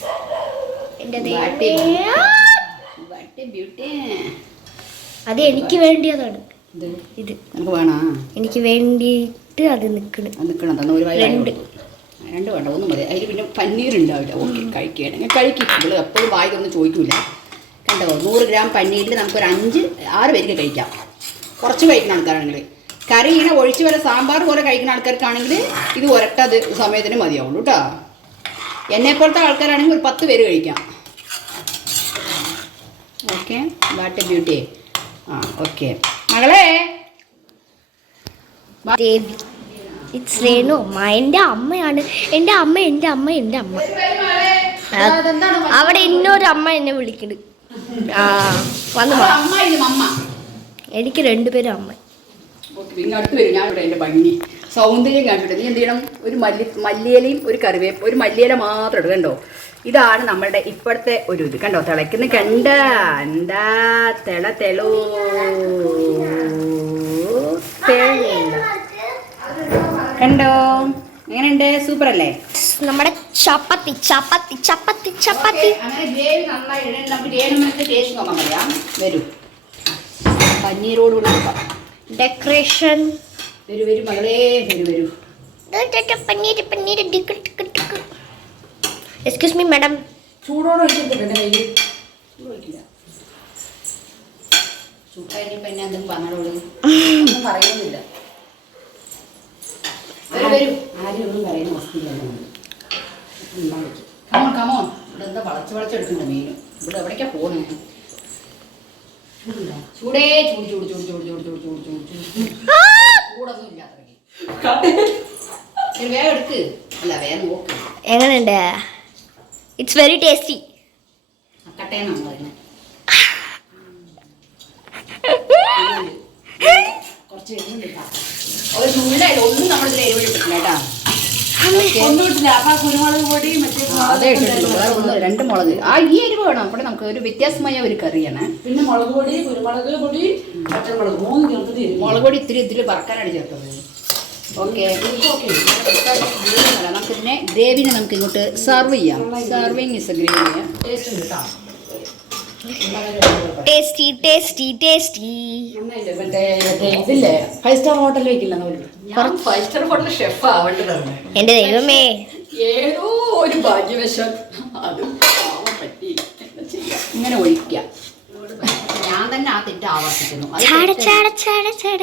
അത് എനിക്ക് വേണ്ടിയതാണ്. ഇത് നമുക്ക് വേണോ? എനിക്ക് വേണ്ടിയിട്ട് അത് നിൽക്കണം. ഒരു രണ്ട് വേണ്ട, ഒന്നും മതി. അതിൽ പിന്നെ പനീറുണ്ടാവില്ല. ഓക്കെ, കഴിക്കുകയാണെങ്കിൽ കഴിക്കും. നമ്മൾ എപ്പോഴും വായിക്കൊന്നും ചോദിക്കില്ല. കണ്ടോ, 100 ഗ്രാം പനീരിൽ നമുക്കൊരു 5-6 പേർക്ക് കഴിക്കാം. കുറച്ച് കഴിക്കുന്ന ആൾക്കാരാണെങ്കിൽ. കറി ഇങ്ങനെ ഒഴിച്ച് വരെ സാമ്പാർ പോലെ കഴിക്കുന്ന ആൾക്കാർക്കാണെങ്കിൽ ഇത് ഒരട്ടത് സമയത്തിന് മതിയാവുള്ളൂ കേട്ടോ. എന്നെപ്പോലത്തെ ആൾക്കാരാണെങ്കിൽ ഒരു 10 പേര് കഴിക്കാം. Okay, what A beauty. Okay മകളെ, ഇറ്റ്സ് രേണു. എൻ്റെ അമ്മയാണ്. എൻ്റെ അമ്മ. അവിടെ ഇന്നൊരു അമ്മ എന്നെ വിളിക്കുന്നുണ്ട്. വന്നു. അമ്മ. എനിക്ക് 2 പേരും അമ്മ. ഓക്കെ പിന്നെ അടുത്ത് വരും ഞാൻ ഇവിടെ എൻ്റെ ഭംഗി സൗന്ദര്യം കാണിച്ചിട്ട് നീ എന്ത് ചെയ്യണം ഒരു മല്ലിയിലയും ഒരു കറിവേപ്പ് ഒരു മല്ലിയില മാത്രം ഇടുക കണ്ടോ ഇതാണ് നമ്മളുടെ ഇപ്പോഴത്തെ ഒരു ഇത് കണ്ടോ തിളയ്ക്കുന്ന കണ്ട എന്താ തെളോ കണ്ടോ എങ്ങനെയുണ്ട് സൂപ്പർ അല്ലേ നമ്മുടെ ചപ്പാത്തി ചപ്പാത്തി ചപ്പാത്തി ചപ്പാത്തി അങ്ങനെ ഗ്രേവി നന്നായി ഇടണം നമുക്ക് ഗ്രേവി ടേസ്റ്റ് നോക്കാൻ പറയാം വരൂ പനീരോട് കൂടി നോക്കാം ഡെക്കറേഷൻ വരൂ മകളേ വരൂ paneer paneer excuse me madam ചൂടോടെ ഒഴിച്ചിട്ടുണ്ട് എൻ്റെ കയ്യിൽ ഒഴിക്കില്ല ചൂട്ടായിനിപ്പോൾ എന്നെ എന്തെങ്കിലും പറഞ്ഞോളൂ ഒന്നും പറയുന്നില്ല വരൂ ആരും ഒന്നും പറയുന്ന വസ്തുതയാണ് കമോൺ ഇവിടെ എന്താ വളച്ചെടുക്കണ്ട മീനും ഇവിടെ എവിടേക്കാ പോണേ ചൂടേ ചൂട് ചൂടൊന്നും ഇല്ല അത്രയ്ക്ക് വേഗം എടുക്ക് അല്ല വേഗം നോക്ക് എങ്ങനെയുണ്ട് ഇറ്റ്സ് വെരി ടേസ്റ്റി കട്ടയെന്നാണ് പറയുന്നത് കുറച്ച് ഒരു ചൂടായില്ല ഒന്നും നമ്മളിതിൽ എരിവ് ഇട്ടിട്ടില്ല കേട്ടാ ഒന്നും ഇട്ടില്ല അപ്പൊ കുരുമുളക് പൊടി മറ്റേ അതേ ഇട്ടിട്ടുള്ളൂ വേറെ ഒന്ന് 2 മുളക് ഈ എരിവ് വേണം അപ്പോൾ നമുക്ക് ഒരു വ്യത്യാസമായ ഒരു കറിയാണ് പിന്നെ മുളക് പൊടി കുരുമുളക് പൊടി പച്ചമുളക് 3 ചേർത്തിട്ട് മുളക് പൊടി ഇത്തിരി വറക്കാനാണ് ചേർത്തത് ഓക്കെ നമുക്കിതിനെ ഗ്രേവിനെ നമുക്ക് ഇങ്ങോട്ട് സെർവ് ചെയ്യാം serving is A gravy taste ഉണ്ട് കേട്ടോ ടേസ്റ്റി ടേസ്റ്റി ടേസ്റ്റി മറ്റേ ഇതില്ലേ 5 സ്റ്റാർ ഹോട്ടലിൽ വെക്കില്ല ഞാൻ 5 സ്റ്റാർ ഹോട്ടൽ ഷെഫ് ആവേണ്ടതാണ് എൻ്റെ ദൈവമേ ഏതോ ഒരു ഭാഗ്യവശാൽ അത് പറ്റി ഇങ്ങനെ ഒഴിക്കുക ഞാൻ തന്നെ ആ തെറ്റ് ആവർത്തിക്കുന്നു ചാട ചാട ചാട ചാട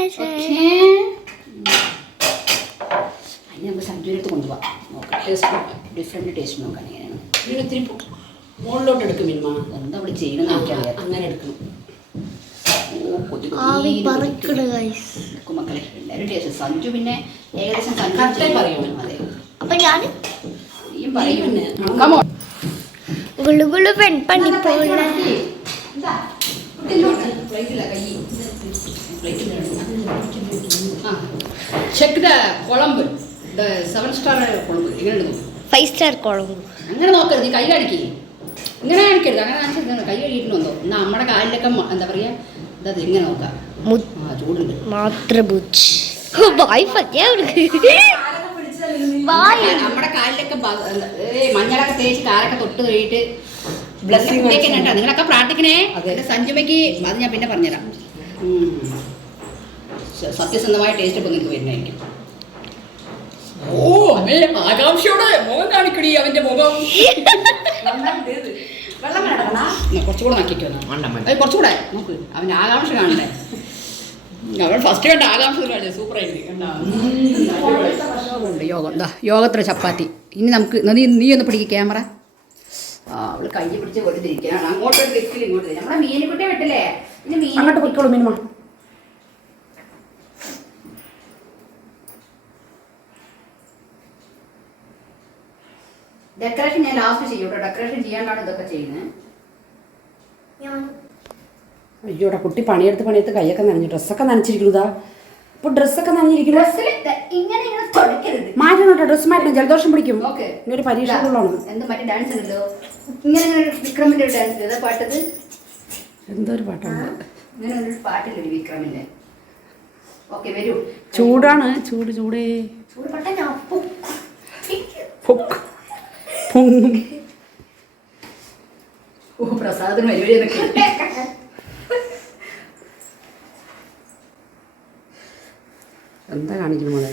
അതിന് നമുക്ക് സഞ്ജുവിനടുത്ത് കൊണ്ടുപോകാം നോക്കാം ടേസ്റ്റ് ഡിഫറെൻറ്റ് ടേസ്റ്റ് നോക്കാൻ എങ്ങനെയാണ് ഇതിന് ഇത്തിരി മുകളിലോട്ട് എടുക്കും മിനിമ എന്താ അവിടെ ചെയ്യണമെന്ന് എനിക്കറിയാം അങ്ങനെ എടുക്കണം ആവി പറക്കണ് ഗൈസ് മക്കളെ എല്ലാവരും ടേസ്റ്റ് സഞ്ജു പിന്നെ ഏകദേശം കറക്റ്റായി സഞ്ജു പറയും. അതെ അപ്പൊ ഞാൻ നീയും പറയും കമോ ഗുളുഗുളു പെൺപണി പോലെ ചെക്ക് ദ കുളമ്പ് 7 സ്റ്റാർ കുളമ്പ് എങ്ങനെയുണ്ട് 5 സ്റ്റാർ കുളമ്പ് അങ്ങനെ നോക്കരുത് നീ കൈ കാണിക്കേ ഇങ്ങനെ കാണിക്കരുത് അങ്ങനെ കാണിച്ചിരുന്നു കൈ കഴിയിട്ടുണ്ടോ എന്നാ നമ്മുടെ കാലിലൊക്കെ എന്താ പറയാ എന്താ ഇങ്ങനെ നോക്കാം ആ ചൂടുണ്ട് മാതൃഭുജ് വായ് പറ്റിയ നമ്മുടെ കാലിലൊക്കെ മഞ്ഞളൊക്കെ തേച്ച് കാലൊക്കെ തൊട്ട് കഴിയിട്ട് ബ്ലസ്സിംഗ് കേട്ടോ നിങ്ങളൊക്കെ പ്രാർത്ഥിക്കണേ അതിന്റെ സഞ്ജുമയ്ക്ക് അത് ഞാൻ പിന്നെ പറഞ്ഞുതരാം സത്യസന്ധമായ ടേസ്റ്റ് ഇപ്പൊ നിങ്ങൾക്ക് വരുന്നതായിരിക്കും ഓ അമ്മേ ആകാംക്ഷയോടെ മുഖം കാണിക്കടി അവന്റെ മുഖം കുറച്ചുകൂടെ നോക്കിക്കോ കുറച്ചുകൂടെ നോക്ക് അവന്റെ ആകാംക്ഷ കാണണ്ടേ അവൻ ഫസ്റ്റ് കണ്ട ആകാംക്ഷ സൂപ്പർ ആയിരിക്കും യോഗം എന്താ യോഗത്ര ചപ്പാത്തി ഇനി നമുക്ക് നീ ഒന്ന് പിടിക്കുക ക്യാമറ ആ അവള് കൈ പിടിച്ച് വെറുതിരിക്കാണ് അങ്ങോട്ടൊരു വെക്കിൽ ഇങ്ങോട്ട് നമ്മളെ മീനിക്കുട്ടിയെ വിട്ടില്ലേ ഇനി മീൻ അങ്ങോട്ട് പൊയ്ക്കോളൂ മിനിമ ഡെക്കറേഷൻ ഞാൻ ലാസ്റ്റ് ചെയ്യും കേട്ടോ ഡെക്കറേഷൻ ചെയ്യാണ്ടാണ് ഇതൊക്കെ ചെയ്യുന്നത് അയ്യോടാ കുട്ടി പണിയെടുത്ത് കൈയൊക്കെ നനഞ്ഞു ഡ്രസ്സൊക്കെ നനച്ചിരിക്കുന്നതാ ഇപ്പൊ ഡ്രസ്സൊക്കെ നനഞ്ഞിരിക്കുന്നു മാറ്റണം കേട്ടോ ഡ്രസ്സ് മാറ്റണം ജലദോഷം പിടിക്കും ഇനി ഒരു പരീക്ഷകളുള്ളതാണ് എന്ത് മറ്റേ ഡാൻസ് ഉണ്ടല്ലോ ഇങ്ങനെ വിക്രമിന്റെ ഒരു ഡാൻസ് ഏതാ പാട്ടത് എന്തോ ഒരു പാട്ടാണ് ഇങ്ങനെ ഒരു പാട്ടില്ലേ വിക്രമിന്റെ ഓക്കെ വരൂ ചൂടാണ് ചൂടേ ചൂട് പട്ട ഞാൻ പൊങ്ങും ഓ പ്രസാദത്തിന് വരുവഴി എന്നൊക്കെ എന്താ കാണിക്കുന്നു മോളെ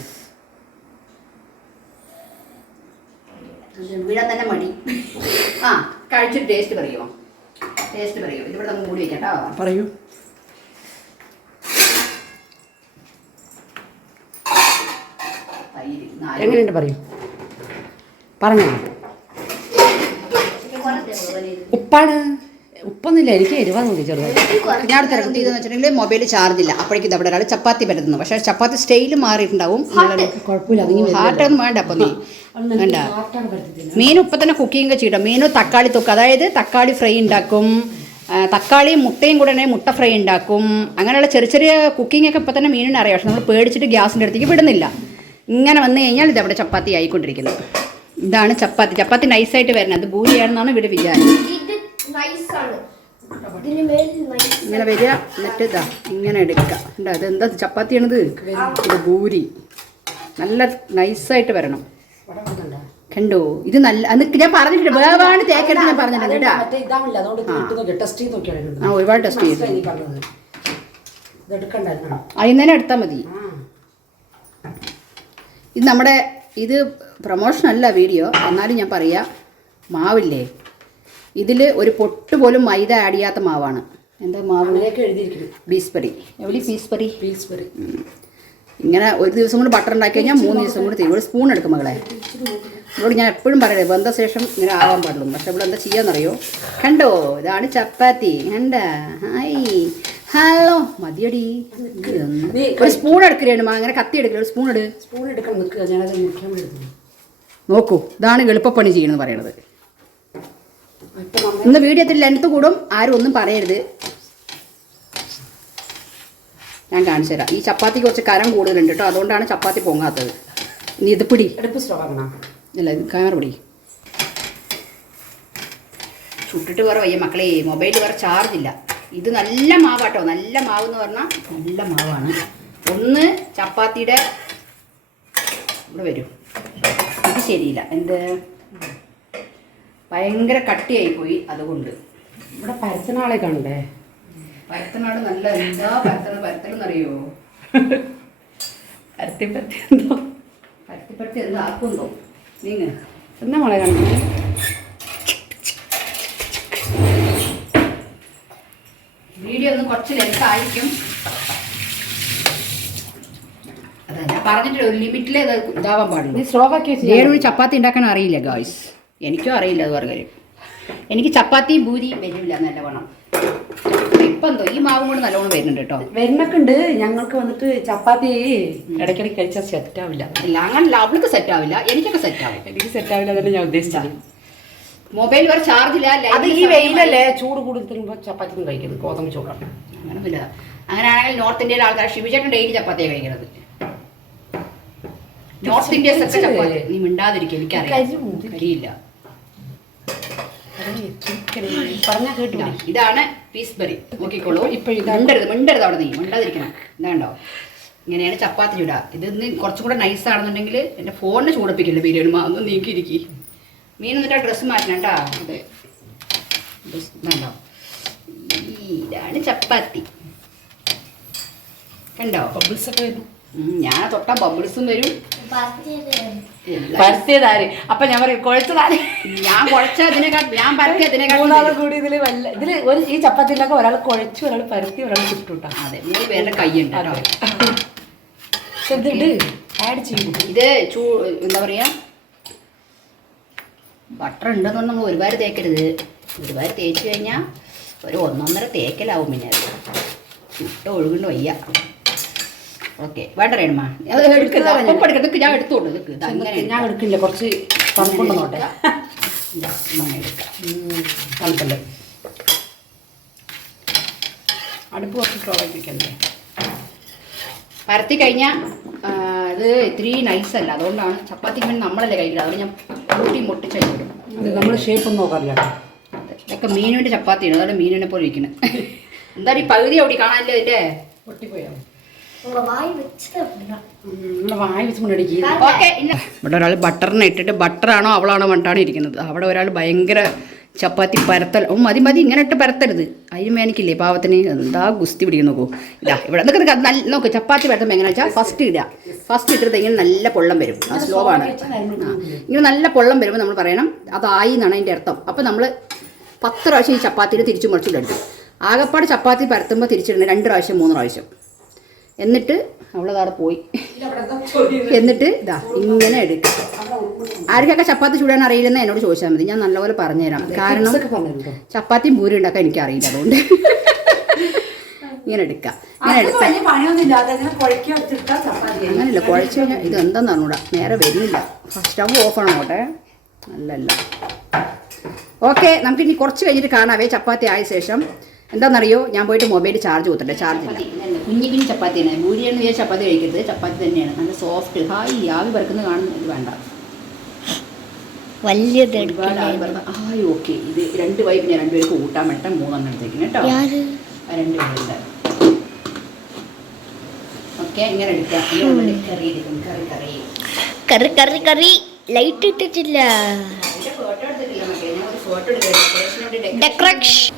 വീഴാൻ തന്നെ മടി ആ കഴിച്ചിട്ട് ടേസ്റ്റ് പറയുമോ ഇതിവിടെ നമുക്ക് മൂടി വെക്കാം കേട്ടോ പറയൂ എങ്ങനെയുണ്ട് പറയൂ പറഞ്ഞോ ഉപ്പാണ് ഉപ്പൊന്നുമില്ല എനിക്ക് എരിവാ നോക്കി ചെറുതായി ഞാൻ തിരക്ക് ചെയ്തെന്ന് വെച്ചിട്ടുണ്ടെങ്കിൽ മൊബൈൽ ചാർജ് ഇല്ല അപ്പോഴേക്കും അവിടെ ഒരാൾ ചപ്പാത്തി പരത്തുന്നു പക്ഷേ ചപ്പാത്തി സ്റ്റൈൽ മാറിയിട്ടുണ്ടാവും കുഴപ്പമില്ല ഹാർട്ടൊന്നും വേണ്ട അപ്പം നീ വേണ്ട മീൻ ഇപ്പം തന്നെ കുക്കിംഗ് ചെയ്യട്ടോ മീനും തക്കാളി തൊക്ക് അതായത് തക്കാളി ഫ്രൈ ഉണ്ടാക്കും തക്കാളിയും മുട്ടയും കൂടെ തന്നെ മുട്ട ഫ്രൈ ഉണ്ടാക്കും. അങ്ങനെയുള്ള ചെറിയ ചെറിയ കുക്കിങ്ങൊക്കെ ഇപ്പോൾ തന്നെ മീനിന് അറിയാം. പക്ഷെ നമ്മൾ പേടിച്ചിട്ട് ഗ്യാസിൻ്റെ അടുത്തേക്ക് വിടുന്നില്ല. ഇങ്ങനെ വന്നു കഴിഞ്ഞാൽ ഇതവിടെ ചപ്പാത്തി ആയിക്കൊണ്ടിരിക്കുന്നത്. ഇതാണ് ചപ്പാത്തി. ചപ്പാത്തി നൈസായിട്ട് വരുന്നത്. അത് ഭൂരിയാണെന്നാണ് ഇവിടെ വിചാരം. ഇങ്ങനെ വരിക, എന്നിട്ട് ഇതാ ഇങ്ങനെ എടുക്കുക. ഉണ്ടോ അതെന്താ ചപ്പാത്തിയാണിത്? ഇത് ഭൂരി. നല്ല നൈസായിട്ട് വരണം. കണ്ടോ ഇത് നല്ല ഞാൻ പറഞ്ഞിട്ടുണ്ട്. വേവാണ് തേക്കരുത് ഞാൻ പറഞ്ഞിട്ടുണ്ട് കേട്ടോ. ആ ഒരുപാട് ടെസ്റ്റ് ചെയ്തു. അതിന് തന്നെ എടുത്താൽ മതി. ഇത് നമ്മുടെ ഇത് പ്രൊമോഷൻ അല്ല വീഡിയോ, എന്നാലും ഞാൻ പറയാം. മാവില്ലേ, ഇതിൽ ഒരു പൊട്ട് പോലും മൈദ ആഡ് ചെയ്യാത്ത മാവാണ്. എന്താ മാവിലേക്ക് എഴുതിയിരിക്കുന്നത്? പീസ്പറി. എവിടെ പീസ്പറി? ഇങ്ങനെ ഒരു ദിവസം കൊണ്ട് ബട്ടർ ഉണ്ടാക്കി കഴിഞ്ഞാൽ 3 ദിവസം കൂടി തീരും. ഒരു സ്പൂൺ എടുക്കും മകളെ. ഇവിടെ ഞാൻ എപ്പോഴും പറയണേ വെന്ത ശേഷം ഇങ്ങനെ ആവാൻ പാടുള്ളൂ. പക്ഷെ ഇവിടെ എന്താ ചെയ്യാന്നറിയോ? കണ്ടോ ഇതാണ് ചപ്പാത്തി. കണ്ട ഹായ് ഹലോ മതിയടി. ഒരു സ്പൂൺ എടുക്കുകയാണ് അങ്ങനെ കത്തി എടുക്കുക. ഒരു സ്പൂൺ എടുക്കണം നിൽക്കുക. ഞാനത് നോക്കൂ, ഇതാണ് എളുപ്പപ്പണി ചെയ്യണമെന്ന് പറയണത്. ഇന്ന് വീഡിയോത്തിൽ ലെങ്ത്ത് കൂടും, ആരും ഒന്നും പറയരുത്. ഞാൻ കാണിച്ചു തരാം. ഈ ചപ്പാത്തിക്ക് കുറച്ച് കരം കൂടുതലുണ്ട് കേട്ടോ, അതുകൊണ്ടാണ് ചപ്പാത്തി പൊങ്ങാത്തത്. ഇനി ഇത് പിടി ഇല്ല, ഇത് കാർ പിടി. ചുട്ടിട്ട് വേറെ വയ്യ മക്കളെ, മൊബൈൽ വേറെ ചാർജ് ഇല്ല. ഇത് നല്ല മാവാട്ടോ. നല്ല മാവ് എന്ന് പറഞ്ഞാൽ നല്ല മാവാണ്. ഒന്ന് ചപ്പാത്തിയുടെ ഇവിടെ വരും. ഇത് ശരിയില്ല, എന്ത് ഭയങ്കര കട്ടിയായിപ്പോയി. അതുകൊണ്ട് ഇവിടെ പരത്തനാളെ കാണണ്ടേ? പരത്തനാട് നല്ല എന്താ പരത്തലെന്നറിയോ? പരത്തി എന്താ ആക്കുണ്ടോ നീങ്ങ എന്നാ മോളെ കാണുന്നത്? വീഡിയോ ഒന്ന് കുറച്ച് ലെങ്ത് ആയിരിക്കും. അതാ ഞാൻ പറഞ്ഞിട്ട് ഒരു ലിമിറ്റിലേ ഇതാവാൻ പാടില്ല. ഏഴ് ചപ്പാത്തി ഉണ്ടാക്കാൻ അറിയില്ല ഗായ്സ്. എനിക്കും അറിയില്ല. അത് പറഞ്ഞ എനിക്ക് ചപ്പാത്തി ഭൂരി വരില്ല നല്ലവണ്ണം. ഇപ്പം എന്തോ ഈ മാവും കൊണ്ട് നല്ലോണം വരുന്നുണ്ട് കേട്ടോ. വരുന്നൊക്കെ ഉണ്ട്. ഞങ്ങൾക്ക് വന്നിട്ട് ചപ്പാത്തി ഇടയ്ക്കിടയ്ക്ക് കഴിച്ചാൽ സെറ്റ് ആവില്ല. ഇല്ല അങ്ങനല്ല, അവൾക്ക് സെറ്റ് ആവില്ല, എനിക്കൊക്കെ സെറ്റ് ആവും. എനിക്ക് സെറ്റ് ആവില്ല, അതല്ലേ ഞാൻ ഉദ്ദേശിച്ചത്. മൊബൈൽ വരെ ചാർജ് ഇല്ല. അത് ഈ വെയിലല്ലേ, ചൂട് കൂടുതൽ തരുമ്പോൾ ചപ്പാത്തി ഒന്നും കഴിക്കുന്നത് ഗോതമ്പ് ചോറാണ്. അങ്ങനെയില്ല. അങ്ങനെയാണെങ്കിൽ നോർത്ത് ഇന്ത്യയിലെ ആൾക്കാർ ഷിബിചേട്ടൻ ഡെയിലി ചപ്പാത്തിയാണ് കഴിക്കുന്നത്. നോർത്ത് ഇന്ത്യൻ ചപ്പാത്തി നീ മിണ്ടാതിരിക്കും, എനിക്കറിയില്ല. ഇതാണ് പീസ്ബറി. നോക്കിക്കോളൂ. മിണ്ടരുത് അവിടെ നീ മിണ്ടാതിരിക്കണം. ഇതാണ്ടോ ഇങ്ങനെയാണ് ചപ്പാത്തി ചൂടാ. ഇതൊന്ന് കുറച്ചും കൂടെ നൈസാണെന്നുണ്ടെങ്കിൽ എൻ്റെ ഫോണിന് ചൂടപ്പിക്കില്ല ബിരിയാണി. ഒന്ന് നീക്കിയിരിക്കും. മീൻ എന്നിട്ട് ഡ്രസ്സ് മാറ്റണം കേട്ടോ. അതെ ഇതാണ്ടോ, ഇതാണ് ചപ്പാത്തി. കണ്ടോ ബബിൾസൊക്കെ വരും. ഞാൻ തൊട്ടാ ബബിൾസും വരും. പരത്തിയതാര്? അപ്പൊ ഞാൻ പറയും കുഴച്ചതാര്? ഞാൻ കുഴച്ചതിനെക്കാട്ടും ഞാൻ പരത്തിയതിനെക്കാട്ടും കൂടി ഇതില് ഒരു ഈ ചപ്പാത്തിയിലൊക്കെ ഒരാൾ കുഴച്ചു, ഒരാൾ പരത്തി, ഒരാൾ ചുട്ടുട്ടാ. അതെ 3 പേരുടെ കൈയുണ്ട് കേട്ടോ. ആഡ് ചെയ്യും. ഇത് എന്താ പറയാ, ബട്ടർ ഉണ്ടെന്ന് നമ്മൾ ഒരുപാട് തേക്കരുത്. ഒരുപാട് തേച്ച് കഴിഞ്ഞാൽ ഒരു 1.5 തേക്കലാവും. പിന്നെ ചുട്ട ഒഴുകുണ്ട് വയ്യ. ഓക്കെ വേണ്ട രേണുമാ, ഞാൻ എടുത്തോളൂ. ഞാൻ എടുക്കില്ല, കുറച്ച് തണുപ്പുണ്ടെന്നോട്ടെ. തണുപ്പല്ലേ, അടുപ്പ് കുറച്ച് സ്ലോവാക്കിക്കണ്ടേ. പരത്തി കഴിഞ്ഞാൽ അത് ഇത്തിരി നൈസല്ല, അതുകൊണ്ടാണ് ചപ്പാത്തിക്ക് വേണ്ടി നമ്മളല്ലേ കഴിക്കുന്നത്. അതുകൊണ്ട് ഞാൻ മുട്ടിച്ചഴിക്കും. നമ്മൾ ഷേപ്പ് ഒന്നും നോക്കാറില്ല. ഇതൊക്കെ മീനിൻ്റെ ചപ്പാത്തിയാണ്, അതുകൊണ്ട് മീനിനെ പോലെ ഇരിക്കുന്നത്. എന്തായാലും ഈ പകുതി ഓടി കാണാനില്ല. ഇതിൻ്റെ പൊട്ടിപ്പോയാ ഇവിടെ ഒരാൾ ബട്ടറിനെ ഇട്ടിട്ട് ബട്ടറാണോ അവളാണോ പറഞ്ഞിട്ടാണ് ഇരിക്കുന്നത്. അവിടെ ഒരാൾ ഭയങ്കര ചപ്പാത്തി പരത്തൽ. മതി ഇങ്ങനെ ഇട്ട് പരത്തരുത്. അതിന് മേനിക്കില്ലേ പാവത്തിന് എന്താ ഗുസ്തി പിടിക്കുന്നു. നോക്കൂ ഇതാ ഇവിടെ നല്ല നോക്ക്. ചപ്പാത്തി പരത്തുമ്പോൾ എങ്ങനെ വെച്ചാൽ ഫസ്റ്റ് ഇട്ടിട്ട് ഇങ്ങനെ നല്ല പൊള്ളം വരും. സ്ലോ ആണ്. ഇങ്ങനെ നല്ല പൊള്ളം വരുമ്പോൾ നമ്മൾ പറയണം അതായി എന്നാണ് അതിൻ്റെ അർത്ഥം. അപ്പോൾ നമ്മൾ 10 പ്രാവശ്യം ഈ ചപ്പാത്തിയിൽ തിരിച്ചു മുറിച്ചിട്ടെടുക്കും. ആകപ്പാട് ചപ്പാത്തി പരത്തുമ്പോൾ തിരിച്ചിടണം 2 പ്രാവശ്യം 3 പ്രാവശ്യം. എന്നിട്ട് അവളതവിടെ പോയി. എന്നിട്ട് ഇതാ ഇങ്ങനെ എടുക്കുക. ആർക്കൊക്കെ ചപ്പാത്തി ചൂടാൻ അറിയില്ലെന്ന് എന്നോട് ചോദിച്ചാൽ മതി, ഞാൻ നല്ലപോലെ പറഞ്ഞുതരാം. കാരണം ചപ്പാത്തിയും പൂരി ഉണ്ടാക്കാൻ എനിക്കറിയില്ല, അതുകൊണ്ട് ഇങ്ങനെ എടുക്കുക. അങ്ങനെയല്ല കുഴച്ച് കഴിഞ്ഞാൽ ഇത് എന്താണെന്ന് അറിഞ്ഞൂടാ, നേരെ വരുന്നില്ല. സ്റ്റവ് ഓഫ് ആണോട്ടെ. അല്ലല്ല ഓക്കെ, നമുക്ക് ഇനി കുറച്ച് കഴിഞ്ഞിട്ട് കാണാവേ. ചപ്പാത്തി ആയ ശേഷം എന്താണെന്നറിയോ, ഞാൻ പോയിട്ട് മൊബൈൽ ചാർജ് കുത്തട്ടെ. ചാർജ് കുഞ്ഞു കുഞ്ഞു ചപ്പാത്തിയാണ്. ഭൂരിയാണ് വിചാരിച്ച് ചപ്പാത്തി കഴിക്കരുത്. ചപ്പാത്തി തന്നെയാണ് നല്ല സോഫ്റ്റ്. ഹായ് ആവി പറക്കുന്നത് കാണുന്നത് ഇത് വേണ്ട, വലിയത് ഒരുപാട് ആവി പറക്കുന്നത്. ഹായ് ഓക്കെ, ഇത് 2 വൈപ്പ് ഞാൻ 2 പേർക്ക് കൂട്ടാൻ വേണ്ട 3 എടുത്തേക്കും കേട്ടോ. 2 പേരുണ്ട്. ഓക്കെ, ഇങ്ങനെ എടുക്കാം. കറി എടുക്കും. കറി കറി കറി ലൈറ്റ് ഇട്ടിട്ടില്ല. ഫോട്ടോ എടുത്തിട്ടില്ല മറ്റേ, ഞാൻ ഒരു ഫോട്ടോ എടുക്കാം. ഡെക്കറേഷൻ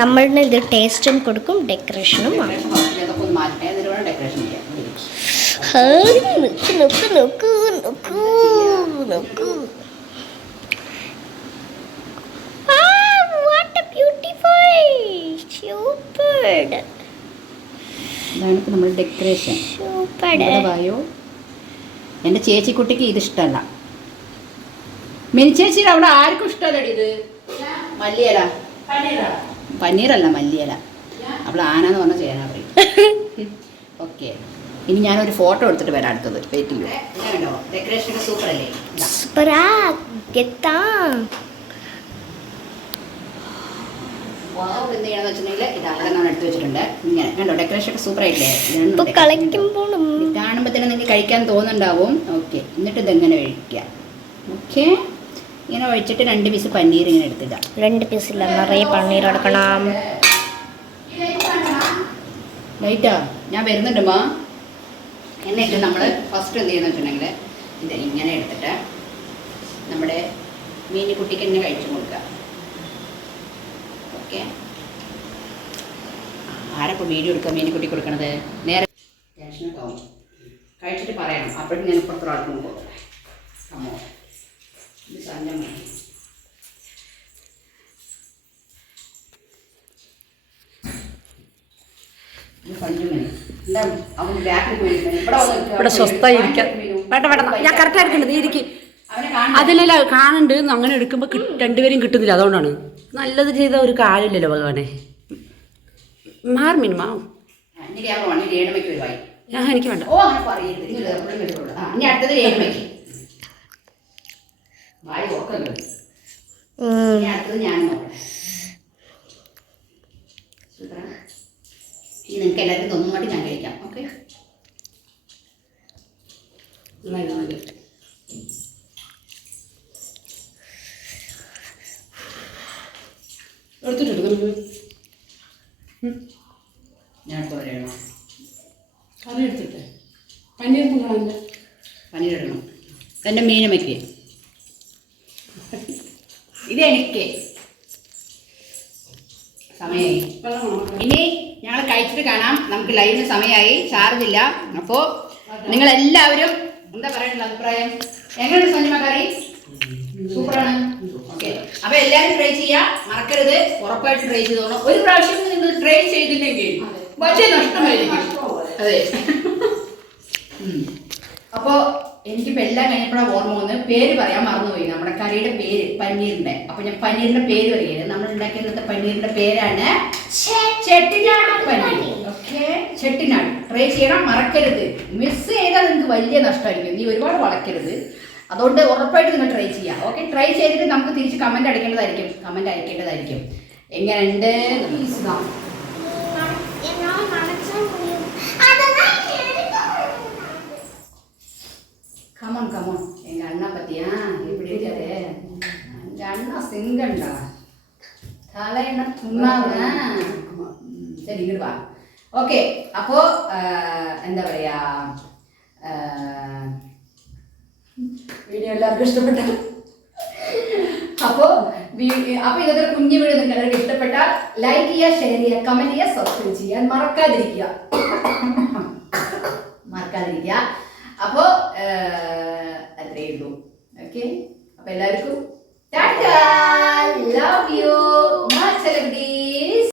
നമ്മളിന് ഇത് ടേസ്റ്റും കൊടുക്കും ഡെക്കറേഷനും ആണ്. അതൊക്കെ ഒന്ന് മാറ്റേ, എന്നിട്ട് വേണം ഡെക്കറേഷൻ ചെയ്യാൻ. നോക്ക് നോക്ക് നോക്ക് നോക്ക്. What A beautiful super. ഇതാണ് ഇപ്പം നമ്മൾ ഡെക്കറേഷൻ. സൂപ്പർ. വായോ, എൻ്റെ ചേച്ചിക്കുട്ടിക്ക് ഇത് ഇഷ്ടമല്ല. മിനി ചേച്ചിയുടെ അവിടെ ആർക്കും ഇഷ്ടമല്ലടി ഇത്. മല്ലിയില, പനീറല്ല മല്ലിയില. അവൾ ആനാന്ന് പറഞ്ഞാൽ ചെയ്യാനാ പറയും. ഓക്കെ, ഇനി ഞാനൊരു ഫോട്ടോ എടുത്തിട്ട് വരാം. അടുത്തത് വെയിറ്റ് ചെയ്യൂ. ഇങ്ങനെയുണ്ടോ ഡെക്കറേഷൻ ഒക്കെ സൂപ്പർ അല്ലേ? സൂപ്പറാ ഗെത്താ. എന്ത് ചെയ്യണമെന്ന് വെച്ചിട്ടുണ്ടെങ്കിൽ ഇത് അവിടെ ഞാൻ എടുത്ത് വെച്ചിട്ടുണ്ട്. ഇങ്ങനെ കണ്ടോ ഡെക്കറേഷൻ ഒക്കെ സൂപ്പർ ആയില്ലേ? കളിക്കുമ്പോൾ കാണുമ്പോൾ തന്നെ നിങ്ങൾക്ക് കഴിക്കാൻ തോന്നുന്നുണ്ടാവും. ഓക്കെ, എന്നിട്ട് ഇതെങ്ങനെ കഴിക്കുക. ഓക്കെ, ഇങ്ങനെ ഒഴിച്ചിട്ട് 2 പീസ് പനീർ ഇങ്ങനെ എടുത്തിട്ട. 2 പീസില്ല, നിറയെ പനീർ എടുക്കണം. ലൈറ്റാ, ഞാൻ വരുന്നുണ്ട് മാ. എന്നിട്ട് നമ്മൾ ഫസ്റ്റ് എന്ത് ചെയ്യുന്ന വെച്ചിട്ടുണ്ടെങ്കിൽ ഇത് ഇങ്ങനെ എടുത്തിട്ട് നമ്മുടെ മീനിക്കുട്ടിക്ക് തന്നെ കഴിച്ചു കൊടുക്കുക. ഓക്കെ, ആരപ്പോൾ വീഡിയോ എടുക്കുക മീനിക്കുട്ടി കൊടുക്കണത്? നേരെ ടെൻഷനൊക്കെ ആവും. കഴിച്ചിട്ട് പറയണം. അപ്പോഴും ഞാൻ ഇപ്പുറത്തെ ആൾക്ക് കൊടുക്കും. അമ്മോ ഇത് സഞ്ചം മതി. ഇത് സഞ്ചം മതി. എന്താ അവന് ബാക്കിൽ പോയി ഇവിടെ സ്വസ്ഥമായിരിക്കാം. വേണ്ട വേണ്ട, ഞാൻ കറക്റ്റ് എടുക്കണ്ടത് ഇരിക്കും. അവനെ അതിലല്ല കാണുന്നുണ്ട്. അങ്ങനെ എടുക്കുമ്പോൾ 2 പേരും കിട്ടുന്നില്ല. അതുകൊണ്ടാണ്. നല്ലത് ചെയ്ത ഒരു കാര്യമില്ലല്ലോ ഭഗവാനെ. മാറുമിനിമാ എനിക്ക് വേണ്ട. ഓ അങ്ങനെ പറയരുത്. ഇനി അടുത്തത് ഏഴുമയ്ക്ക് വായി ഓക്കല്ലോ. ഇനി അടുത്തത് ഞാൻ നോക്കട്ടെ. ഇനി നിങ്ങൾക്ക് എല്ലാവർക്കും തോന്നുമായിട്ട് ഞാൻ കഴിക്കാം. ഓക്കെ, ഞാൻ അടുത്ത് പറയണോ? കറി എടുത്തിട്ട് പനീരിടണം. എൻ്റെ മീനമ്മയ്ക്ക് ഇത് എനിക്ക് സമയമായി. ഇനി ഞങ്ങൾ കഴിച്ചിട്ട് കാണാം. നമുക്ക് ലൈവിന് സമയമായി, ചാർജ് ഇല്ല. അപ്പോൾ നിങ്ങളെല്ലാവരും എന്താ പറയാനുള്ള അഭിപ്രായം? എങ്ങനെയുണ്ട് സഞ്ജമ കറി? സൂപ്പറാണ്. ഓക്കെ, അപ്പോൾ എല്ലാവരും ട്രൈ ചെയ്യുക, മറക്കരുത്. ഉറപ്പായിട്ട് ട്രൈ ചെയ്തോളൂ. ഒരു പ്രാവശ്യം നിങ്ങൾ ട്രൈ ചെയ്തില്ലെങ്കിൽ പക്ഷേ നഷ്ടമായിരിക്കും. അതെ. അപ്പോൾ എനിക്കിപ്പോൾ എല്ലാം കഴിഞ്ഞപ്പോഴാണ് ഓർമ്മ വന്ന് പേര് പറയാൻ മറന്നുപോയി. നമ്മുടെ കറിയുടെ പേര് പനീറിൻ്റെ. അപ്പോൾ ഞാൻ പനീറിൻ്റെ പേര് പറയുന്നത് നമ്മൾ ഉണ്ടാക്കിയ പനീറിൻ്റെ പേരാണ് ചെട്ടിനാട് പനീർ. ഓക്കെ, ചെട്ടിനാട്. ട്രൈ ചെയ്യണം, മറക്കരുത്. മിസ് ചെയ്താൽ നിങ്ങൾക്ക് വലിയ നഷ്ടമായിരിക്കും. നീ ഒരുപാട് വളക്കരുത്. അതുകൊണ്ട് ഉറപ്പായിട്ട് നിങ്ങൾ ട്രൈ ചെയ്യാം. ഓക്കെ, ട്രൈ ചെയ്തിട്ട് നമുക്ക് തിരിച്ച് കമൻറ്റ് അയക്കേണ്ടതായിരിക്കും. എങ്ങനെയുണ്ട്? Come on come on. எங்கள் அண்ணா பற்றியா எப்படி இருக்காரு? எங்கள் அண்ணா சிங்கண்டா, தலையின துண்ணாவன். சரி இங்கிட்டு வா. ഓക്കെ, അപ്പോൾ എന്താ പറയുക, വീഡിയോ എല്ലാവർക്കും ഇഷ്ടപ്പെട്ട. അപ്പോൾ ഇന്നത്തെ കുഞ്ഞു വീഡിയോ നിങ്ങൾക്ക് എല്ലാവർക്കും ഇഷ്ടപ്പെട്ടാൽ ലൈക്ക് ചെയ്യുക, ഷെയർ ചെയ്യുക, കമൻറ്റ് ചെയ്യുക, സബ്സ്ക്രൈബ് ചെയ്യാൻ മറക്കാതിരിക്കുക. അപ്പോൾ അത്രയേ ഉള്ളൂ. ഓക്കെ, അപ്പോൾ എല്ലാവർക്കും Tata, love you, much celebrity.